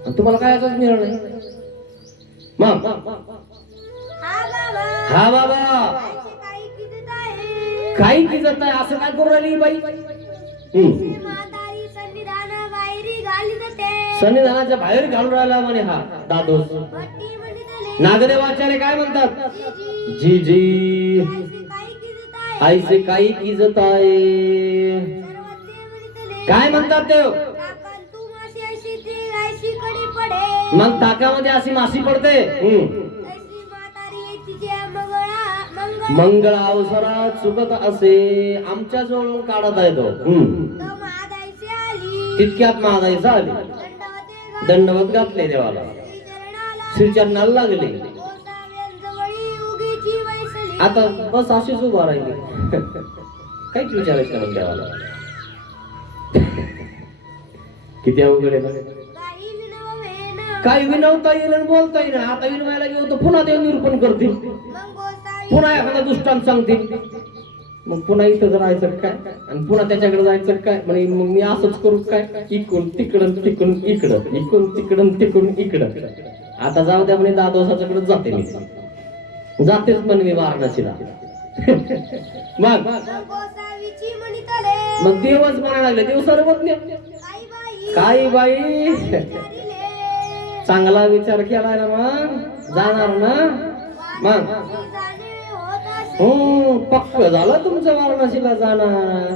आणि तुम्हाला काय असंच मिळणार नाही. मग हा बाबा आईची काही किंमत आहे. काही किजत नाही, असं काय करू राहिली बाई. म्हातारी सन्निधाना बाहेरी घाली जाते. सन्निधानाच्या बाहेर घालून राहिला म्हणे हा दादोस. भट्टी म्हणतले. नागदेवाचार्य काय म्हणतात, जी जी जी आईची काही किंमत आहे. आईचे काही किजत आहे. सर्वज्ञ म्हणतले. काय म्हणतात देव, काकण तू मासी ऐशी ती आईशी कडे पडे. मग ताकामध्ये अशी मासी पडते. ऐशी म्हातारी तिच्या मंगळ अवसरात चुकत असे आमच्या जवळून काढत आहे तो. तो महादाईची आली. तितक्यात महादाईचा आली, दंडवते दंडवत घातले देवाला, चरणाला. श्रीचरणाला लागले. गोसाव्यांजवळी उगीची वैसली. आता बस अशीच उभा राहिली. काहीच विचारायचं नाही देवाला. किती अवघड आहे बघा. काही विनववेना. काही विनवता येईल आणि बोलता येईल. आता विनवायला गेलो तर पुन्हा ते निरूपण करतील, मग गोसावी पुन्हा एखादा दुष्टांत सांगतील. मग पुन्हा इथं राहायचं काय, आणि पुन्हा त्याच्याकडे जायचं काय. म्हणजे मग मी असंच करू काय, इकडून तिकडून तिकडून इकडं, इकडून तिकडून तिकडून इकडं. आता जाऊ द्या म्हणे, दादोसाच्याकडे जाते मी, जातेच म्हणे मी वाराणसीला. मग गोसावीची म्हणितले. मग देवच म्हणायला लागले, देव सर्वज्ञ. काही बाई काही बाई विचारिले. चांगला विचार केला ना, मग जाणार ना. मग जाणे होत असे. पक्क झालं तुमचं वाराणसीला जाणार.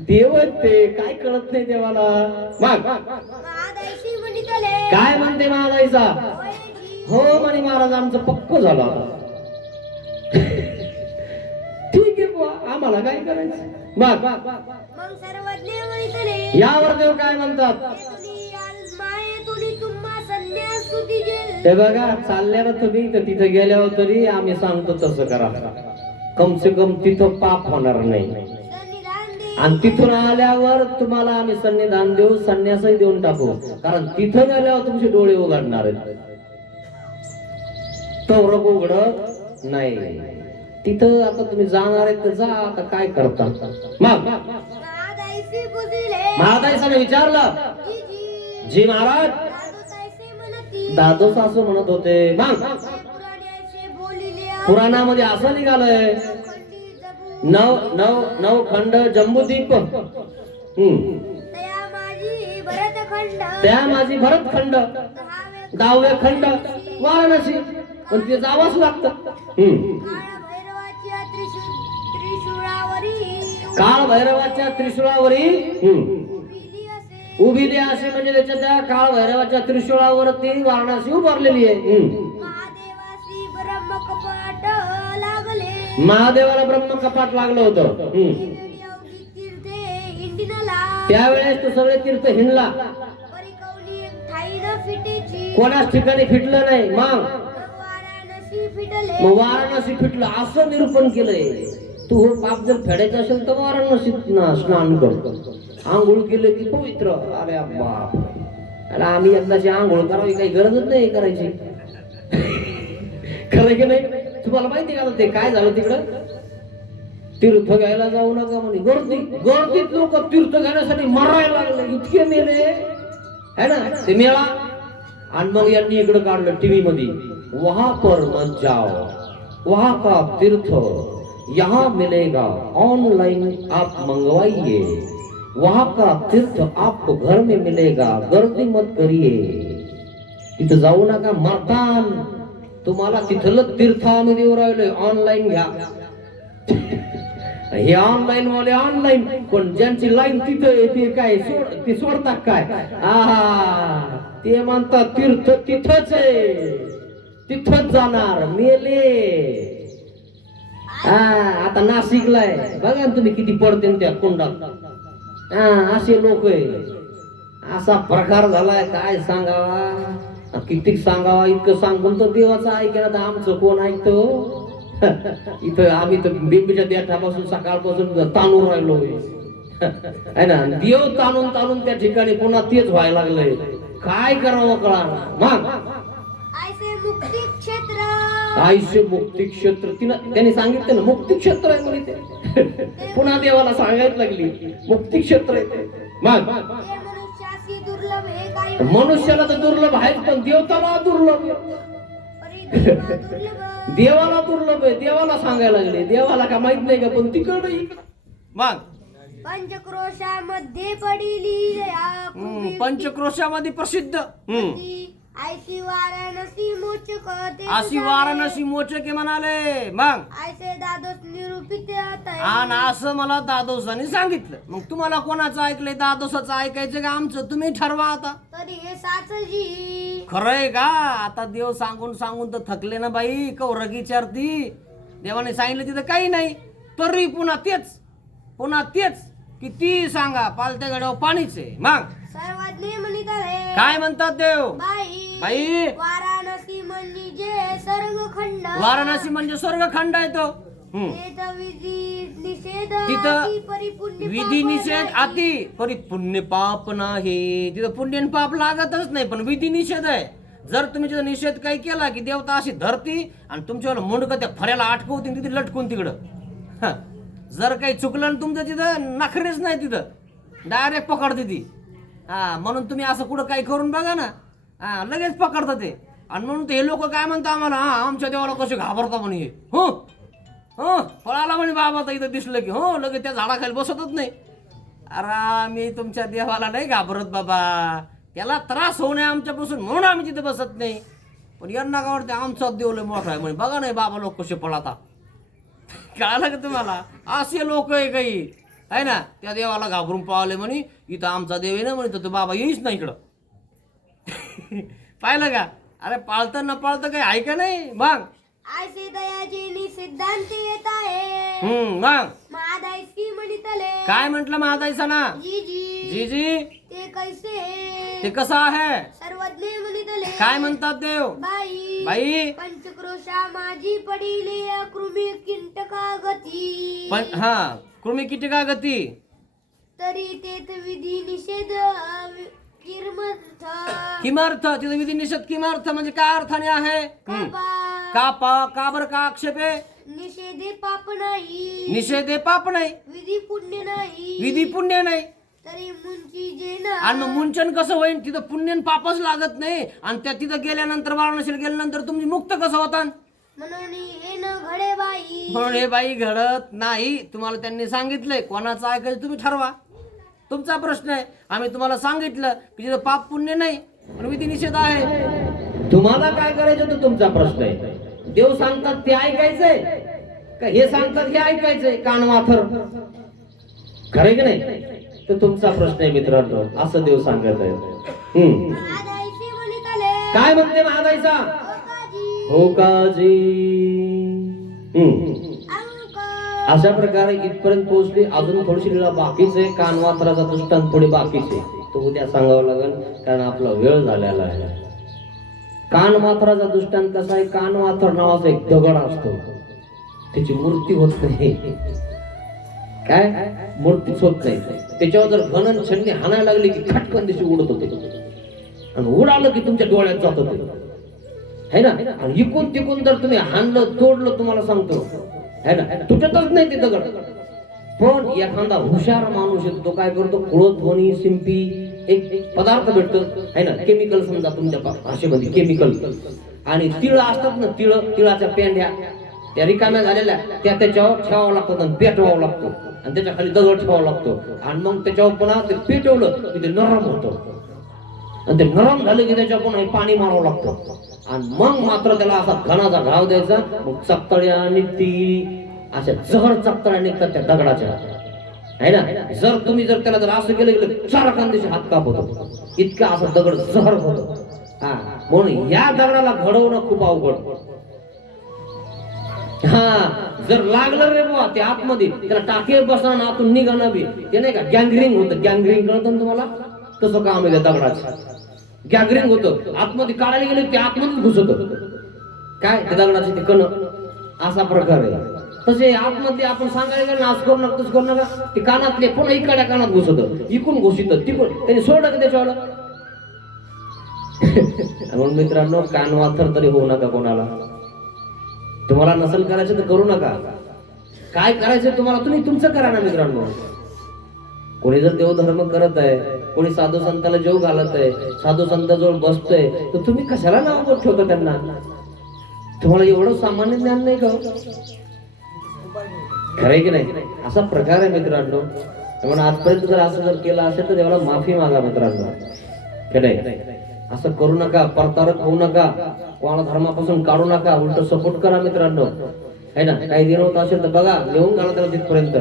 देव आहेत ते, काय कळत नाही देवाला. मग फिटले काय म्हणते महाराजाचा? होयजी. हो म्हणे महाराज आमचं पक्क झालं आता. ठीक आहे बुवा, आम्हाला काय करायचं. मग मग सर्वज्ञ म्हणतले यावर देव काय म्हणतात? तुम्ही माये तुनी तुम्हा संन्यास स्तुती जेल ते बघा, चालल्यावर तुम्ही तर तिथे गेल्यावर तरी आम्ही सांगतो तसं करा. कम से कम तिथं पाप होणार नाही. सन्निधान दे आणि तिथून आल्यावर तुम्हाला आम्ही सन्निधान देऊ, संन्यासही देऊन टाकू. कारण तिथं गेल्यावर तुमचे डोळे उघडणार आहेत. तवरक उघडत नाही. तिथं आता तुम्ही जाणार आहेत तर जा, आता काय करता. मग महादायसी बुजिले महादायसाने विचारलं. जी जी जी महाराज, दादो तायसे म्हणती दादोस असं म्हणत होते. मग पुराणे ऐसे बोलिले पुराणामध्ये असं निघालंय, खंडी जबू नव खंड जम्बूद्वीप. तया माझी भरतखंड त्या माझी भरतखंड, 10वे खंड वाराणसी. पण ते जावंच लागतं. काळ भैरवाच्या त्रिशूळावरी काळ भैरवाच्या त्रिशूळावरी उभिली असे उभी असे म्हणजे त्याच्या त्या काळ भैरवाच्या त्रिशूळावरती वाराणसी उभारलेली आहे. महादेवासी ब्रह्मकपाट लागले महादेवाला ब्रह्म कपाट लागलं होतं. वेळी अवघी तीर्थे हिंडिनला त्यावेळेस तो सगळे तीर्थ हिंडला, परिकवली ठाई न फिटेची कोणाच ठिकाणी फिटलं नाही. मग वाराणसी फिटले मग वाराणसी फिटलं असं निरूपण केलंय. तू हो पाप जर फेडायचं असेल तर वाराणसीत स्नान कर. आंघोळ केलं की पवित्र. अरे बाप, अरे आम्ही एकदाची आंघोळ करावी, काही गरजच नाही करायची. खरं की नाही? तुम्हाला माहिती का ते काय झालं तिकडं? तीर्थ घ्यायला जाऊ नका म्हणे. गर्दीत लोक तीर्थ घेण्यासाठी मरायला लागले, इतके मेले है ना ते मेळा. आणि मग यांनी इकडे काढलं टीव्ही मध्ये, वहां पर मत जाओ, वहां का तीर्थ यहाँ मिलेगा, ऑनलाइन आप मंगवाइए, वहां का तीर्थ आपको घर में मिलेगा, गर्दी मत करिए. तिथं जाऊ नका, मरतान. तुम्हाला तिथलं तीर्थ आम्ही देऊ राहिलोय, ऑनलाईन घ्या. हे ऑनलाईन वाले ऑनलाईन, पण ज्यांची लाईन तिथं येते काय ते सोडतात काय. ते म्हणतात तीर्थ तिथंच आहे, तिथंच जाणार. मेले. आता नाशिकला आहे बघा ना तुम्ही, किती पडते त्या कुंडात. असे लोक आहे. असा प्रकार झालाय, काय सांगावा, किती सांगावा. इतकं सांगून तर देवाचं ऐकेना तर आमचं कोण ऐकतो. इथं आम्ही तर बिंबीच्या देठापासून सकाळपासून ताणून राहिलो आहे ना. देव ताणून ताणून त्या ठिकाणी पुन्हा तेच व्हायला लागलंय. काय करावं कळा. मग ऐसे मुक्ती क्षेत्र आयुष्य मुक्ती क्षेत्र, तिनं त्यांनी सांगितलं ना मुक्ती क्षेत्र आहे म्हणून ते. पुन्हा देवाला सांगायला लागली मुक्ती क्षेत्र आहे ते. मग ते मनुष्यासी दुर्लभ हे काही मनुष्याला तर दुर्लभ आहे, पण देवताला दुर्लभ आहे. परिदेवा दुर्लभ देवाला दुर्लभ आहे. देवाला सांगायला लागले. देवाला का माहित नाही का, पण तिकडं मग पंचक्रोशामध्ये पडिली या कुंभी पंचक्रोशामध्ये प्रसिद्ध ऐसी वाराणसी मोचक ते अशी वाराणसी मोचके म्हणाले. मग ऐसे दादोस निरूपित आणि असं मला दादोसाने सांगितलं. मग तुम्हाला कोणाचं ऐकलंय, दादोसाचं ऐकायचं का आमचं? तुम्ही ठरवा आता. तरी हे साचजी खरंय का? आता देव सांगून सांगून तर थकले ना बाई. कौरक विचारती, देवाने सांगितलं तिथं काही नाही, तरी पुन्हा तेच किती सांगा, पालत्या गड्यावर पाणीच आहे. मग सर्वज्ञ म्हणित आहे काय म्हणतात देव? बाई वाराणसी म्हणजे स्वर्गखंड वाराणसी म्हणजे स्वर्गखंड आहे तो. तिथं विधी निषेध अति परी पुण्य पाप नाही. तिथं पुण्य आणि पाप लागतच नाही, पण विधी निषेध आहे. जर तुम्ही तिथं निषेध काही केला की देवता अशी धरती आणि तुमच्यावर मुंडकं त्या फऱ्याला अटकवतील तिथे लटकून तिकडं. जर काही चुकलं आणि तुमचं तिथं नखरेच नाही, तिथं डायरेक्ट पकडते ती. म्हणून तुम्ही असं कुठं काही करून बघा ना, लगेच पकडतात ते. आणि म्हणून हे लोक काय म्हणतात आम्हाला, आमच्या देवाला कसे घाबरता म्हणे. हो पळाला म्हणे बाबा तर इथं दिसलं की हो लगेच त्या झाडाखाली बसतच नाही. अरे मी तुमच्या देवाला नाही घाबरत बाबा, त्याला त्रास होऊ नये आमच्यापासून म्हणून आम्ही तिथे बसत नाही. पण यांना काय वाटतं आमचा देव लय मोठा आहे म्हणे. बघा नाही बाबा लोक कसे पळाता. कळालं का तुम्हाला? असे लोक आहे काही आहे ना, त्या देवाला घाबरून पळाले म्हणे. इथं आमचा देव आहे ना म्हणे, तर तो बाबा येईच नाही इकडं. पाहिलं का? अरे पाळतं न पाळतं काही आहे का नाही? मग ऐसे दयाचे सिद्धांत येत आहे मग महादायसी म्हणितले काय म्हंटल महादाईसा ना? जी जी जी जी ते कैसे ते कसं आहे? सर्वज्ञ म्हणितले काय म्हणतात देव? बाई बाई पंचक्रोशा माझी पडिली कृमी किंटका गती पण हा कृमी कीटका गती तरी तेथ विधी निषेध किरमर्थ किमर्थ तिथे विधी निषेध किमर्थ म्हणजे काय अर्थाने आहे? का बरं का आक्षेप आहे? निषेधे पाप नाही निषेधे पाप नाही, विधी पुण्य नाही विधी पुण्य नाही. तरी मुंची जे ना आणि मग मुंचन कसं होईल? तिथं पुण्य आणि पापच लागत नाही आणि त्या तिथं गेल्यानंतर वाराणसीला गेल्यानंतर तुम्ही मुक्त कसं होता? म्हणून हे न घडे बाई म्हणून हे बाई घडत नाही. तुम्हाला त्यांनी सांगितलंय, कोणाचं ऐकायचं तुम्ही ठरवा, तुमचा प्रश्न आहे. आम्ही तुम्हाला सांगितलं की तिथं पाप पुण्य नाही पण विधी निषेध आहे. तुम्हाला काय करायचं तो तुमचा प्रश्न आहे. देव सांगतात ते ऐकायचंय का हे सांगतात हे ऐकायचंय? कानवाथर खरंय की नाही? तर तुमचा प्रश्न आहे मित्रांनो, असं देव सांगत आहे. महादायसी म्हणितले काय म्हणते महादाईचा? ओकाजी हो काजी. अंक अशा प्रकारे इथपर्यंत पोहोचली. अजून थोडीशी लीला बाकीच आहे. कानवाथराचा दृष्टांत पुढे बाकीच आहे, तो उद्या सांगावं लागेल कारण आपला वेळ झालेला आहे. कानवाथराचा दृष्टांत कसा आहे? कानवाथर नावाचा एक दगड असतो, त्याची मूर्ती होत नाही. काय मूर्तीच होत नाही. त्याच्यावर जर घनन छन्नी हाणायला लागली की खटकन दिवशी उडत होते आणि उडालं की तुमच्या डोळ्यात जात होते है ना. आणि इकून तिकून जर तुम्ही हाणलं तोडलं, तुम्हाला सांगतो है ना, तुटतच नाही ते दगड. पण एखादा हुशार माणूस येतो, तो काय करतो? कुळध्वनी शिंपी एक पदार्थ भेटतो है ना, केमिकल समजा तुमच्या भाषेमध्ये केमिकल, आणि तिळ असतात ना, तिळाच्या पेंढ्या त्या रिकाम्या झालेल्या त्या त्याच्यावर ठेवावं लागतात आणि पेटवावं लागतो आणि त्याच्या खाली दगड ठेवावा लागतो आणि मग त्याच्यावर पुन्हा ते पेटवलं की ते नरम होतं आणि ते नरम झालं की त्याच्यावर पुन्हा पाणी मारावं लागतं आणि मग मात्र त्याला असा घनाचा घाव द्यायचा. मग चपतळ्या निघती, अशा जहर चपतळ्या निघतात त्या दगडाच्या है ना. जर तुम्ही त्याला जर असं केलं गेलं चार खांद्याचे हात काप होतो, इतका असा दगड जहर होतो. हा म्हणून या दगडाला घडवणं खूप अवघड. हा जर लागलं रे बुवा ते आतमध्ये, त्याला टाके बसणं आतून निघणं बी ते नाही का गँगरिंग होतं. गँगरिंग कळतं ना तुम्हाला? तसं काम आहे त्या दगडाचं. गँगरिंग होतं, आतमध्ये काढायला गेलं ते आतमध्येच घुसत काय त्या दगडाचे ते कण, असा प्रकार आहे. तसे आतमध्ये आपण सांगायला गेलं आज करू नका तसं करू नका, ते कानातले पुन्हा इकडच्या कानात घुसत, इकून घुसित, तिकून त्यांनी सोडलं का त्याच्यावर. म्हणून मित्रांनो, कानवाथर तरी होऊ नका कोणाला. तुम्हाला नसल करायचं तर करू नका. काय करायचं तुम्हाला तुम्ही तुमचं करा ना मित्रांनो. कोणी जर देवधर्म करत आहे, कोणी साधू संताला जेव घालत आहे, साधू संताजवळ बसतोय, तर तुम्ही कशाला नाव ठेवता त्यांना? तुम्हाला एवढं सामान्य ज्ञान नाही का? खरंय की नाही? असा प्रकार आहे मित्रांनो. म्हणून आजपर्यंत जर असं जर केलं असेल तर देवाला माफी मागा मित्रांनो. नाही असं करू नका, परतारक होऊ नका, कोणा धर्मापासून काढू नका, उलट सपोर्ट करा मित्रांनो है ना. काही दिन होत असेल तर बघा, नेऊन घाला त्याला तिथपर्यंत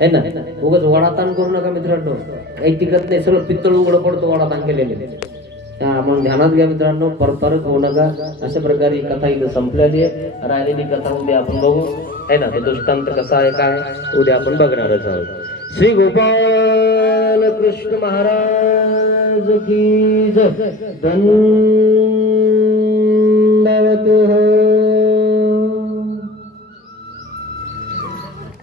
है ना. उगाच वडाताण करू नका मित्रांनो, काही टिकत नाही, सगळं पित्तळ उघडं पडतो वडाताण केलेले. म्हणून ध्यानात घ्या मित्रांनो, परतारक होऊ नका. अशा प्रकारे ही कथा इथं संपलेली आहे. राहिलेली कथा उद्या आपण बघू है ना. तो दृष्टांत कसा आहे काय उद्या आपण बघणारच आहोत. श्री गोपाल कृष्ण महाराज की जय. दंडवत